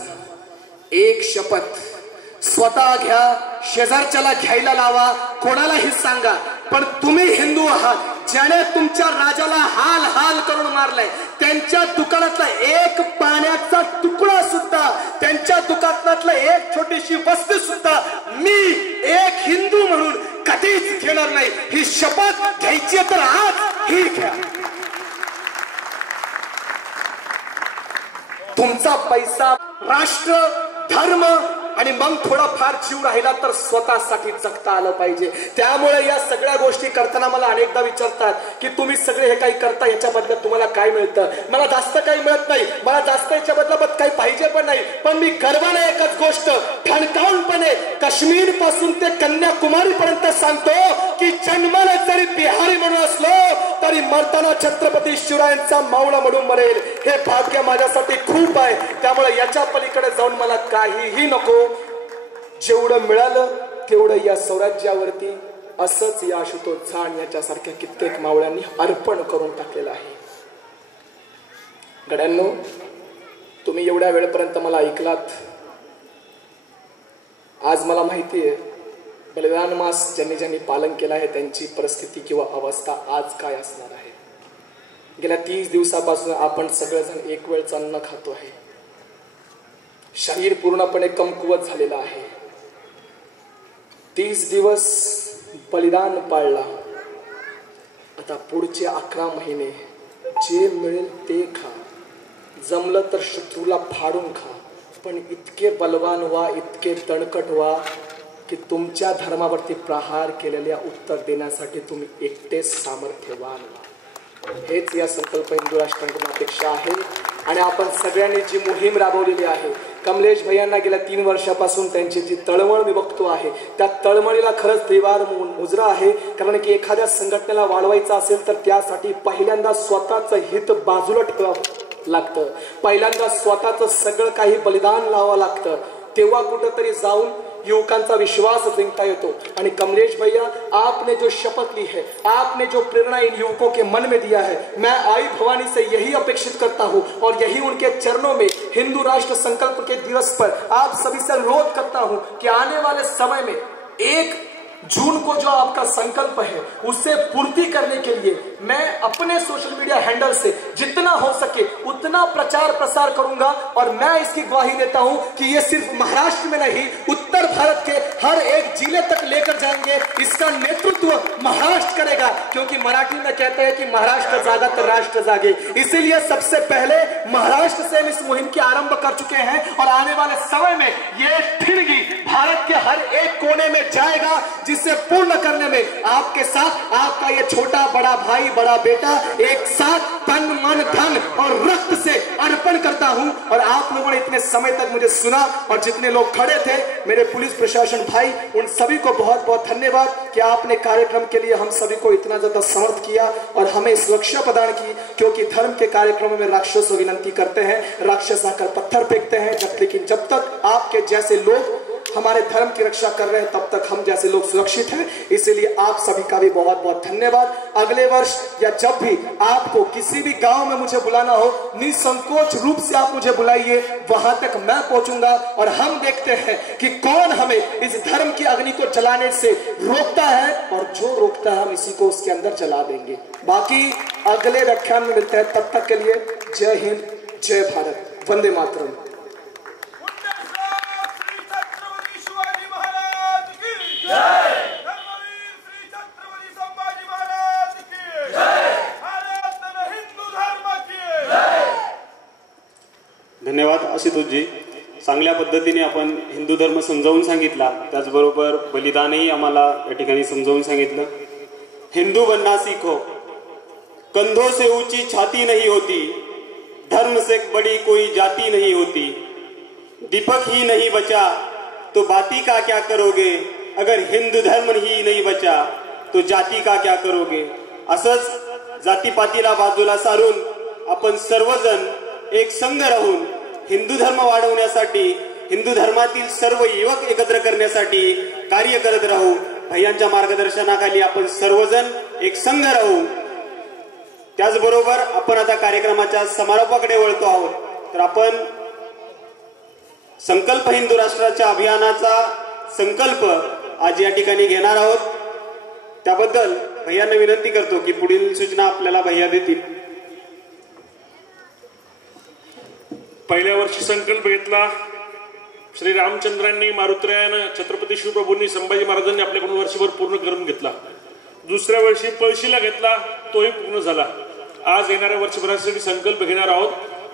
एक शपथ स्वतः घ्या, शेजारच्याला घ्यायला लावा, कोणालाही सांगा, पण तुम्ही हिंदू आहात. ज्याने तुमच्या राजाला हाल हाल करून मारलाय, त्यांच्या दुकानातला एक पाण्याचा तुकडा सुद्धा, त्यांच्या दुकानातला एक छोटीशी वस्तू सुद्धा मी एक हिंदू म्हणून कधीच घेणार नाही. ही शपथ घ्यायची तर आज ही घ्या. तुमचा पैसा, राष्ट्र, धर्म आणि मग थोडाफार जीव राहिला तर स्वतःसाठी जगता आलं पाहिजे. त्यामुळे या सगळ्या गोष्टी करताना मला अनेकदा विचारतात की तुम्ही सगळे हे काही करता याच्या बदल्यात तुम्हाला काय मिळतं. मला जास्त काही मिळत नाही, मला जास्त याच्या बदल्यात काही पाहिजे पण नाही, पण मी गर्वाने एकच गोष्ट ठणकावूनपणे काश्मीर पासून ते कन्याकुमारी पर्यंत सांगतो की जन्माला जरी बिहारी म्हणून असलो तरी मरताना छत्रपती शिवरायांचा मावळा म्हणून मरेल. हे भाग्य माझ्यासाठी खूप आहे. त्यामुळे याच्या पलीकडे जाऊन मला काहीही नको. जेवढं मिळालं तेवढं या स्वराज्यावरती असंच या आशुतोष झाण याच्यासारख्या कित्येक मावळ्यांनी अर्पण करून टाकलेलं आहे. गड्यांनो, तुम्ही एवढ्या वेळपर्यंत मला ऐकलात. आज मला माहिती आहे बलिदान मास ज्यांनी ज्यांनी पालन केलं आहे त्यांची परिस्थिती किंवा अवस्था आज काय असणार आहे. गेल्या 30 दिवसापासून आपण सगळेजण एक वेळचं अन्न खातो आहे. शरीर पूर्णपणे कमकुवत झालेलं आहे. 30 दिवस बलिदान पाळला. आता पुढचे 11 महिने जे मिळेल ते खा. जमलं तर शत्रूला फाडून खा, पण इतके बलवान व्हा, इतके तणकट व्हा की तुमच्या धर्मावरती प्रहार केलेल्या उत्तर देण्यासाठी तुम्ही एकटेच सामर्थ्यवान व्हा. हेच या संकल्प हिंदू राष्ट्रांकडून अपेक्षा आहे. आणि आपण सगळ्यांनी जी मोहीम राबवलेली आहे, कमलेश भैयांना गेल्या 3 वर्षापासून त्यांची जी तळमळ मी बघतो आहे, त्या तळमळीला खरंच देवार मुजरा आहे. कारण की एखाद्या संघटनेला वाढवायचं असेल तर त्यासाठी पहिल्यांदा स्वतःचं हित बाजूला ठेवावं लागतं. पहिल्यांदा स्वतःचं सगळं काही बलिदान लावावं लागतं. तेव्हा कुठंतरी जाऊन युवकांचा विश्वास जिंकता येतो. आणि कमलेश भैया, आपने जो शपथ ली है, आपने जो प्रेरणा इन युवकों के मन में दिया है, मैं आई भवानी से यही अपेक्षित करता हूं और यही उनके चरणों में हिंदू राष्ट्र संकल्प के दिवस पर आप सभी से अनुरोध करता हूं कि आने वाले समय में 1 जून को जो आपका संकल्प है उससे पूर्ति करने के लिए मैं अपने सोशल मीडिया हैंडल से जितना हो सके उतना प्रचार प्रसार करूंगा. और मैं इसकी गवाही देता हूं कि ये सिर्फ महाराष्ट्र में नहीं, उत्तर भारत के हर एक जिले तक लेकर जाएंगे. इसका नेतृत्व महाराष्ट्र करेगा, क्योंकि मराठी में कहते हैं कि महाराष्ट्र जागा तो राष्ट्र जागे. इसीलिए सबसे पहले महाराष्ट्र से हम इस मुहिम की आरंभ कर चुके हैं और आने वाले समय में ये फिरगी भारत के हर एक कोने में जाएगा, जिसे पूर्ण करने में आपके साथ आपका ये छोटा बड़ा भाई बड़ा बेटा एक साथ तन मन धन और रक्त से अर्पण करता हूं. और आप लोगों ने इतने समय तक मुझे सुना और जितने लोग खड़े थे, मेरे पुलिस प्रशासन भाई, उन सभी को बहुत बहुत धन्यवाद कि आपने कार्यक्रम के लिए हम सभी को इतना ज्यादा समर्थ किया और हमें सुरक्षा प्रदान की. क्योंकि धर्म के कार्यक्रमों में राक्षस विनंती करते हैं, राक्षस आकर पत्थर फेंकते हैं, लेकिन जब तक आपके जैसे लोग हमारे धर्म की रक्षा कर रहे हैं तब तक हम जैसे लोग सुरक्षित हैं. इसलिए आप सभी का भी बहुत बहुत धन्यवाद. अगले वर्ष या जब भी आपको किसी भी गांव में मुझे बुलाना हो, निसंकोच रूप से आप मुझे बुलाइए. वहां तक मैं पहुंचूंगा और हम देखते हैं कि कौन हमें इस धर्म की अग्नि को जलाने से रोकता है, और जो रोकता है हम इसी को उसके अंदर जला देंगे. बाकी अगले व्याख्यान में मिलते हैं. तब तक के लिए जय हिंद, जय भारत, वंदे मातरम. धन्यवाद आशुतोषजी. चांगल्या पद्धतीने आपण हिंदू धर्म समजावून सांगितला, त्याचबरोबर बलिदानही आम्हाला या ठिकाणी समजावून सांगितलं. हिंदू बनना सीखो, कंधों से ऊंची छाती नहीं होती, धर्म से बड़ी कोई जाति नहीं होती, दीपक ही नहीं बचा तो बाती का क्या करोगे, अगर हिंदू धर्म ही नहीं बचा तो जाती का क्या करोगे. असंच जातीपातीला बाजूला सारून आपण सर्वजण एक संघ राहून हिंदू धर्म वाढवण्यासाठी, हिंदू धर्मातील सर्व युवक एकत्र करण्यासाठी कार्य करत राहू. भैयांच्या मार्गदर्शनाखाली आपण सर्वजण एक संघ राहू. त्याचबरोबर आपण आता कार्यक्रमाच्या समारोपाकडे वळतो आहोत. तर आपण संकल्प हिंदू राष्ट्राच्या अभियानाचा संकल्प आज या ठिकाणी घेणार आहोत. त्याबद्दल भैयांना विनंती करतो की पुढील सूचना आपल्याला भैया देतील. पहिल्या वर्षी संकल्प घेतला श्री रामचंद्रांनी, मारुतरायानं, छत्रपती शिवप्रभूंनी, संभाजी महाराजांनी आपल्याकडून वर्षभर पूर्ण करून घेतला. दुसऱ्या वर्षी पळशीला घेतला, तोही पूर्ण झाला. आज येणाऱ्या वर्षभरासाठी संकल्प घेणार आहोत.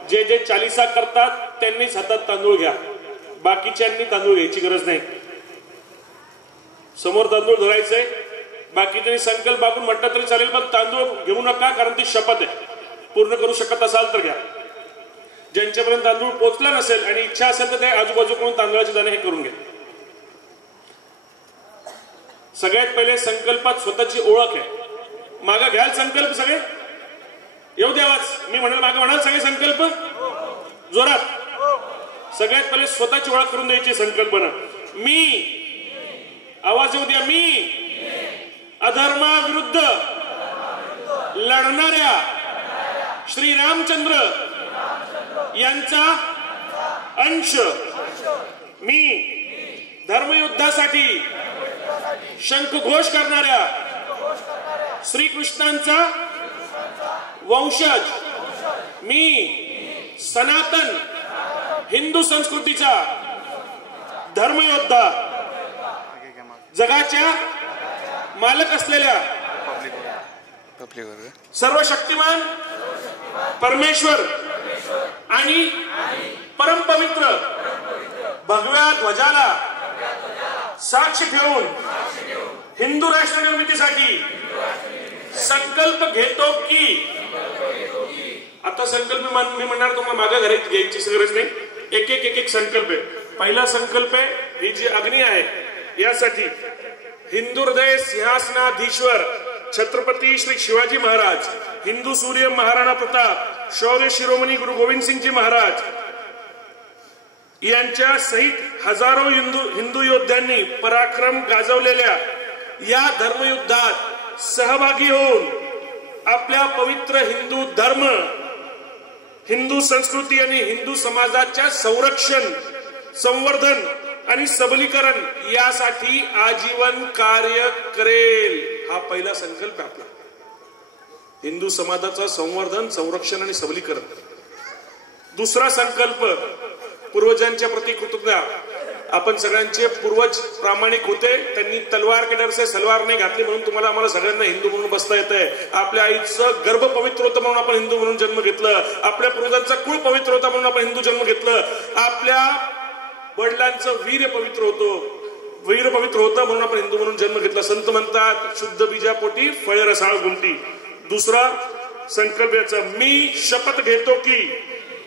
जे जे चालिसा करतात त्यांनीच हातात तांदूळ घ्या. बाकीच्यांनी तांदूळ घ्यायची गरज नाही. समोर तांदूळ धरायचंय, बाकीच्यांनी संकल्प बागून म्हटलं तरी चालेल, पण तांदूळ घेऊ नका, कारण ती शपथ आहे. पूर्ण करू शकत असाल तर घ्या. ज्यांच्यापर्यंत तांदूळ पोचला नसेल आणि इच्छा असेल तर ते आजूबाजूकडून तांदळाचे दाणे हे करून घ्या. सगळ्यात पहिले संकल्पात स्वतःची ओळख आहे. मागा घ्याल संकल्प सगळे? येऊ द्यावाच. मी म्हणाल मागे म्हणाल सगळे संकल्प जोरात. सगळ्यात पहिले स्वतःची ओळख करून द्यायची संकल्पना. मी, आवाज येऊ द्या, मी अधर्माविरुद्ध लढणाऱ्या श्री रामचंद्र यांचा अंश. मी धर्मयुद्धासाठी शंखघोष करणाऱ्या श्रीकृष्णांचा वंशज. मी सनातन हिंदू संस्कृतीचा धर्मयोद्धा, जगाच्या मालक असलेल्या सर्वशक्तिमान परमेश्वर आणि परमपवित्र भगव्या ध्वजाला साक्ष ठेवून हिंदू राष्ट्र निर्मितीसाठी संकल्प घेतो की. आता संकल्प मी म्हणणार तुम्हाला मागे घ्यायची गरज नाही. एक एक एक एक संकल्प आहे. पहिला संकल्प आहे ही जी अग्नी आहे यासाठी हिंदू हृदय सिंहासनाधीश्वर छत्रपती श्री शिवाजी महाराज, हिंदू सूर्य महाराणा प्रताप, शौर्य शिरोमणी गुरु गोविंद सिंगजी महाराज यांच्या सहित हजारो हिंदू योद्ध्यांनी पराक्रम गाजवलेल्या या धर्मयुद्धात सहभागी होऊन आपल्या पवित्र हिंदू धर्म, हिंदू संस्कृती आणि हिंदू समाजाच्या संरक्षण, संवर्धन आणि सबलीकरण यासाठी आजीवन कार्य करेल. हा पहिला संकल्प आपला. हिंदू समाजाचं संवर्धन, संरक्षण आणि सबलीकरण. दुसरा संकल्प पूर्वजांच्या प्रती कृतज्ञता. आपण सगळ्यांचे पूर्वज प्रामाणिक होते. त्यांनी तलवार के डर से सलवार नाही घातली म्हणून तुम्हाला आम्हाला सगळ्यांना हिंदू म्हणून बसता येतंय. आपल्या आईचं गर्भ पवित्र होतं म्हणून आपण हिंदू म्हणून जन्म घेतलं. आपल्या पूर्वजांचा कुळ पवित्र होता म्हणून आपण हिंदू जन्म घेतलं. आपल्या वडिलांचं वीर पवित्र होतं म्हणून आपण हिंदू म्हणून जन्म घेतला. संत म्हणतात शुद्ध बीजापोटी फळे रसाळ गुंटी. दुसरा संकल्प याचा, मी शपथ घेतो की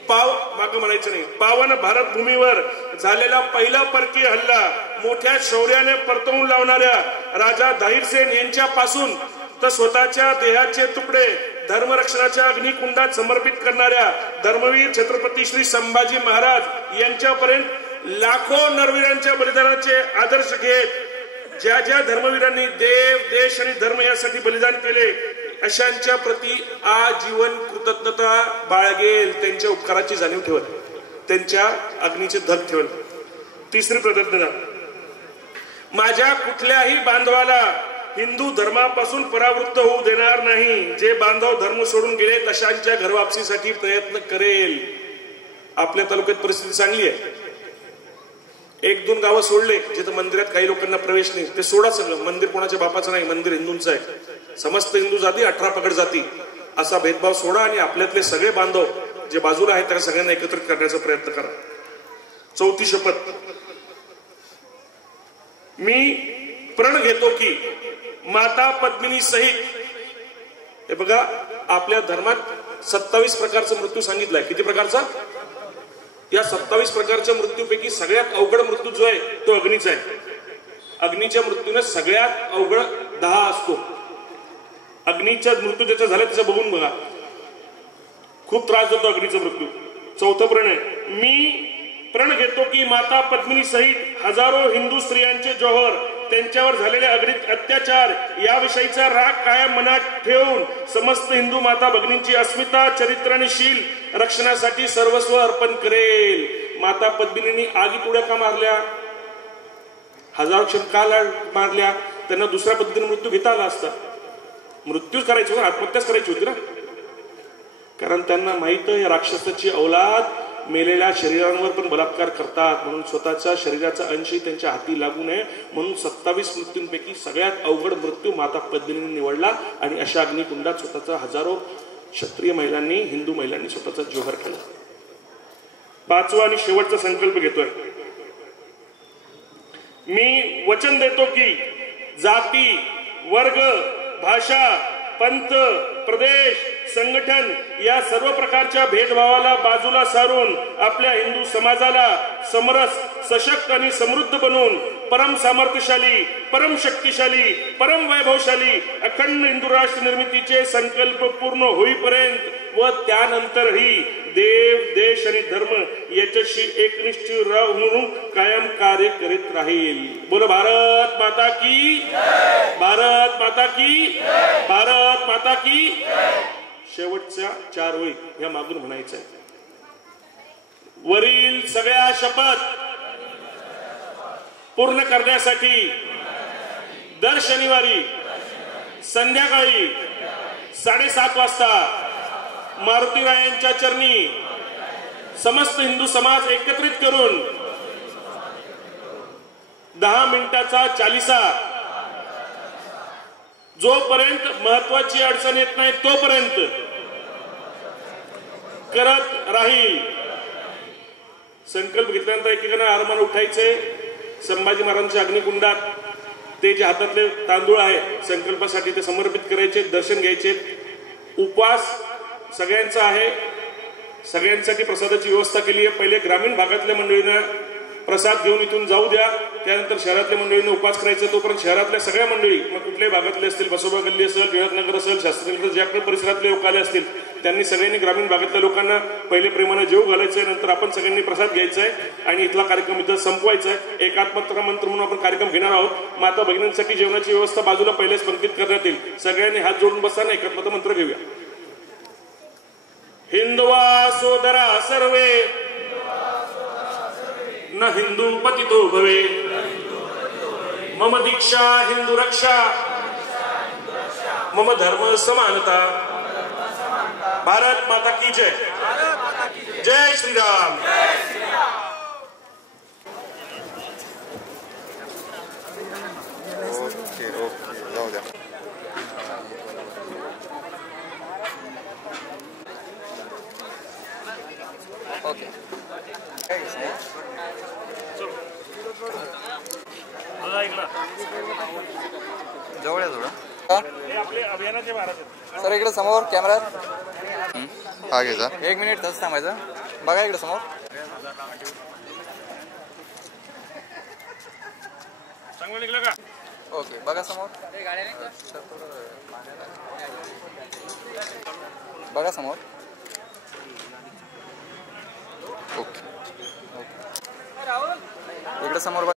मागं म्हणायचं नाही, पावन भारत भूमीवर झालेला पहिला परकीय हल्ला मोठ्या शौर्याने परतवून लावणाऱ्या राजा धाईरसेन यांच्यापासून तर स्वतःच्या देहाचे तुकडे धर्मरक्षणाच्या अग्निकुंडात समर्पित करणाऱ्या धर्मवीर छत्रपती श्री संभाजी महाराज यांच्यापर्यंत लाखो नरवीरांच्या बलिदानाचे आदर्श घेत ज्या ज्या धर्मवीरांनी देव, देश आणि धर्म यासाठी बलिदान केले अशांच्या प्रती आजीवन कृतज्ञता बाळगेल. त्यांच्या उपकाराची जाणीव ठेवत, त्यांच्या अग्नीचे धग ठेवत. तिसरी प्रतिज्ञा, माझ्या कुठल्याही बांधवाला हिंदू धर्मापासून परावृत्त होऊ देणार नाही. जे बांधव धर्म सोडून गेले तशांच्या घरवापसीसाठी प्रयत्न करेल. आपल्या तालुक्यात परिस्थिती चांगली आहे. एक दोन गावं सोडले जिथं मंदिरात काही लोकांना प्रवेश नाही ते सोडा. सगळं मंदिर कोणाच्या बापाचं नाही, मंदिर हिंदूंचं आहे. समस्त हिंदू जाती 18 पगड जाती असा भेदभाव सोडा आणि आपल्यातले सगळे बांधव जे बाजूला आहेत त्या सगळ्यांना एकत्रित करण्याचा प्रयत्न करा. चौथी शपथ, मी प्रण घेतो की माता पद्मिनी सहित. हे बघा, आपल्या धर्मात 27 प्रकारचा मृत्यू सांगितलाय. किती प्रकारचा? या 27 प्रकारच्या मृत्यूपैकी सगळ्यात अवघड मृत्यू जो आहे तो अग्नीचा आहे. अग्नीच्या मृत्यूने सगळ्यात अवघड 10 असतो. अग्नीचा मृत्यू ज्याचा झाला त्याचा बघून बघा, खूप त्रास देतो अग्नीचा मृत्यू. चौथं प्रण आहे, मी प्रण घेतो की माता पद्मिनी सहित हजारो हिंदू स्त्रियांचे जोहर, त्यांच्यावर झालेले अग्नित अत्याचार याविषयीचा राग कायम मनात ठेवून समस्त हिंदू माता भगिनींची अस्मिता, चरित्र आणि शील रक्षणासाठी सर्वस्व अर्पण करेल. माता पद्मिनींनी आगीत उड्या का मारल्या? हजारो क्षण का मारल्या? त्यांना दुसऱ्या पद्धतीने मृत्यू घेता आला असता. मृत्यूच करायची होती, आत्महत्याच करायची होती ना. कारण त्यांना माहित आहे राक्षसाची औलाद मेलेल्या शरीरांवर पण बलात्कार करतात, म्हणून स्वतःच्या शरीराचा अंशही त्यांच्या हाती लागू नये म्हणून 27 मृत्यूंपैकी सगळ्यात अवघड मृत्यू माता पद्मिनींनी निवडला. आणि अशा अग्निकुंडात स्वतःचा हजारो क्षत्रिय महिलांनी, हिंदू महिलांनी स्वतःचा जोहर केला. पाचवा आणि शेवटचा संकल्प घेतोय, मी वचन देतो की जाती, वर्ग, भाषा, पंथ, प्रदेश, संघटन या सर्व प्रकारच्या भेदभावाला बाजूला सारून आपल्या हिंदू समाजाला समरस, सशक्त आणि समृद्ध बनवून परम सामर्थ्यशाली, परम शक्तिशाली, परम वैभवशाली अखंड हिंदू राष्ट्र निर्मितीचे संकल्प पूर्ण होईपर्यंत व त्यानंतरही देव, देश आणि धर्म याच्याशी एकनिष्ठ राहून कायम कार्य करीत राहील. बोलो भारत माता की, भारत माता की, भारत माता की. शेवटच्या 4 ओळी या मागून म्हणायचं आहे. वरील सगळ्या शपथ पूर्ण करण्यासाठी दर शनिवारी संध्याकाळी 7:30 वाजता मारुतीरायांच्या चरणी समस्त हिंदू समाज एकत्रित करून 10 मिनिटाचा चालिसा जोपर्यंत महत्वाची अडचण येत नाही तोपर्यंत करत राहील. संकल्प घेतल्यानंतर एकेकाने आरमान उठायचे. संभाजी महाराजांच्या अग्निकुंडात ते जे हातातले तांदूळ आहे संकल्पासाठी ते समर्पित करायचे, दर्शन घ्यायचे. उपवास सगळ्यांचा आहे. सगळ्यांसाठी प्रसादाची व्यवस्था केली आहे. पहिले ग्रामीण भागातल्या मंडळींना प्रसाद घेऊन इथून जाऊ द्या, त्यानंतर शहरातल्या मंडळींना उपवास करायचं. तोपर्यंत शहरातल्या सगळ्या मंडळी, मग कुठल्याही भागातले असतील, बसोबा गल्ली असेल, टिळकनगर असेल, शास्त्रीनगर, ज्या काही परिसरातले लोक आले असतील त्यांनी सगळ्यांनी ग्रामीण भागातल्या लोकांना पहिले प्रेमानं जेव घालायचंय. नंतर आपण सगळ्यांनी प्रसाद घ्यायचा आहे आणि इथला कार्यक्रम इथं संपवायचा आहे. एकात्मता मंत्र म्हणून आपण कार्यक्रम घेणार आहोत. माता भगिनींसाठी जेवणाची व्यवस्था बाजूला पहिलेच पंक्तीत करण्यात येईल. सगळ्यांनी हात जोडून बसताना एकात्मता मंत्र घेऊया. हिंदवा सोदरा सर्वे न हिंदू पतितो भवे, मम दीक्षा हिंदू रक्षा, मम धर्म समानता. भारत माता की जय. जय श्रीराम. जाऊ द्या. ओके. जवळ थोडं आपले अभियानाचे महाराज सर. इकडे समोर कॅमेरा हा घ्यायचा. 1 मिनिट तसं थांबायचं. बघा इकडे समोर. चांगलं निघलं का? ओके. बघा समोर. बघा समोर. ओके. इकडे समोर बघा.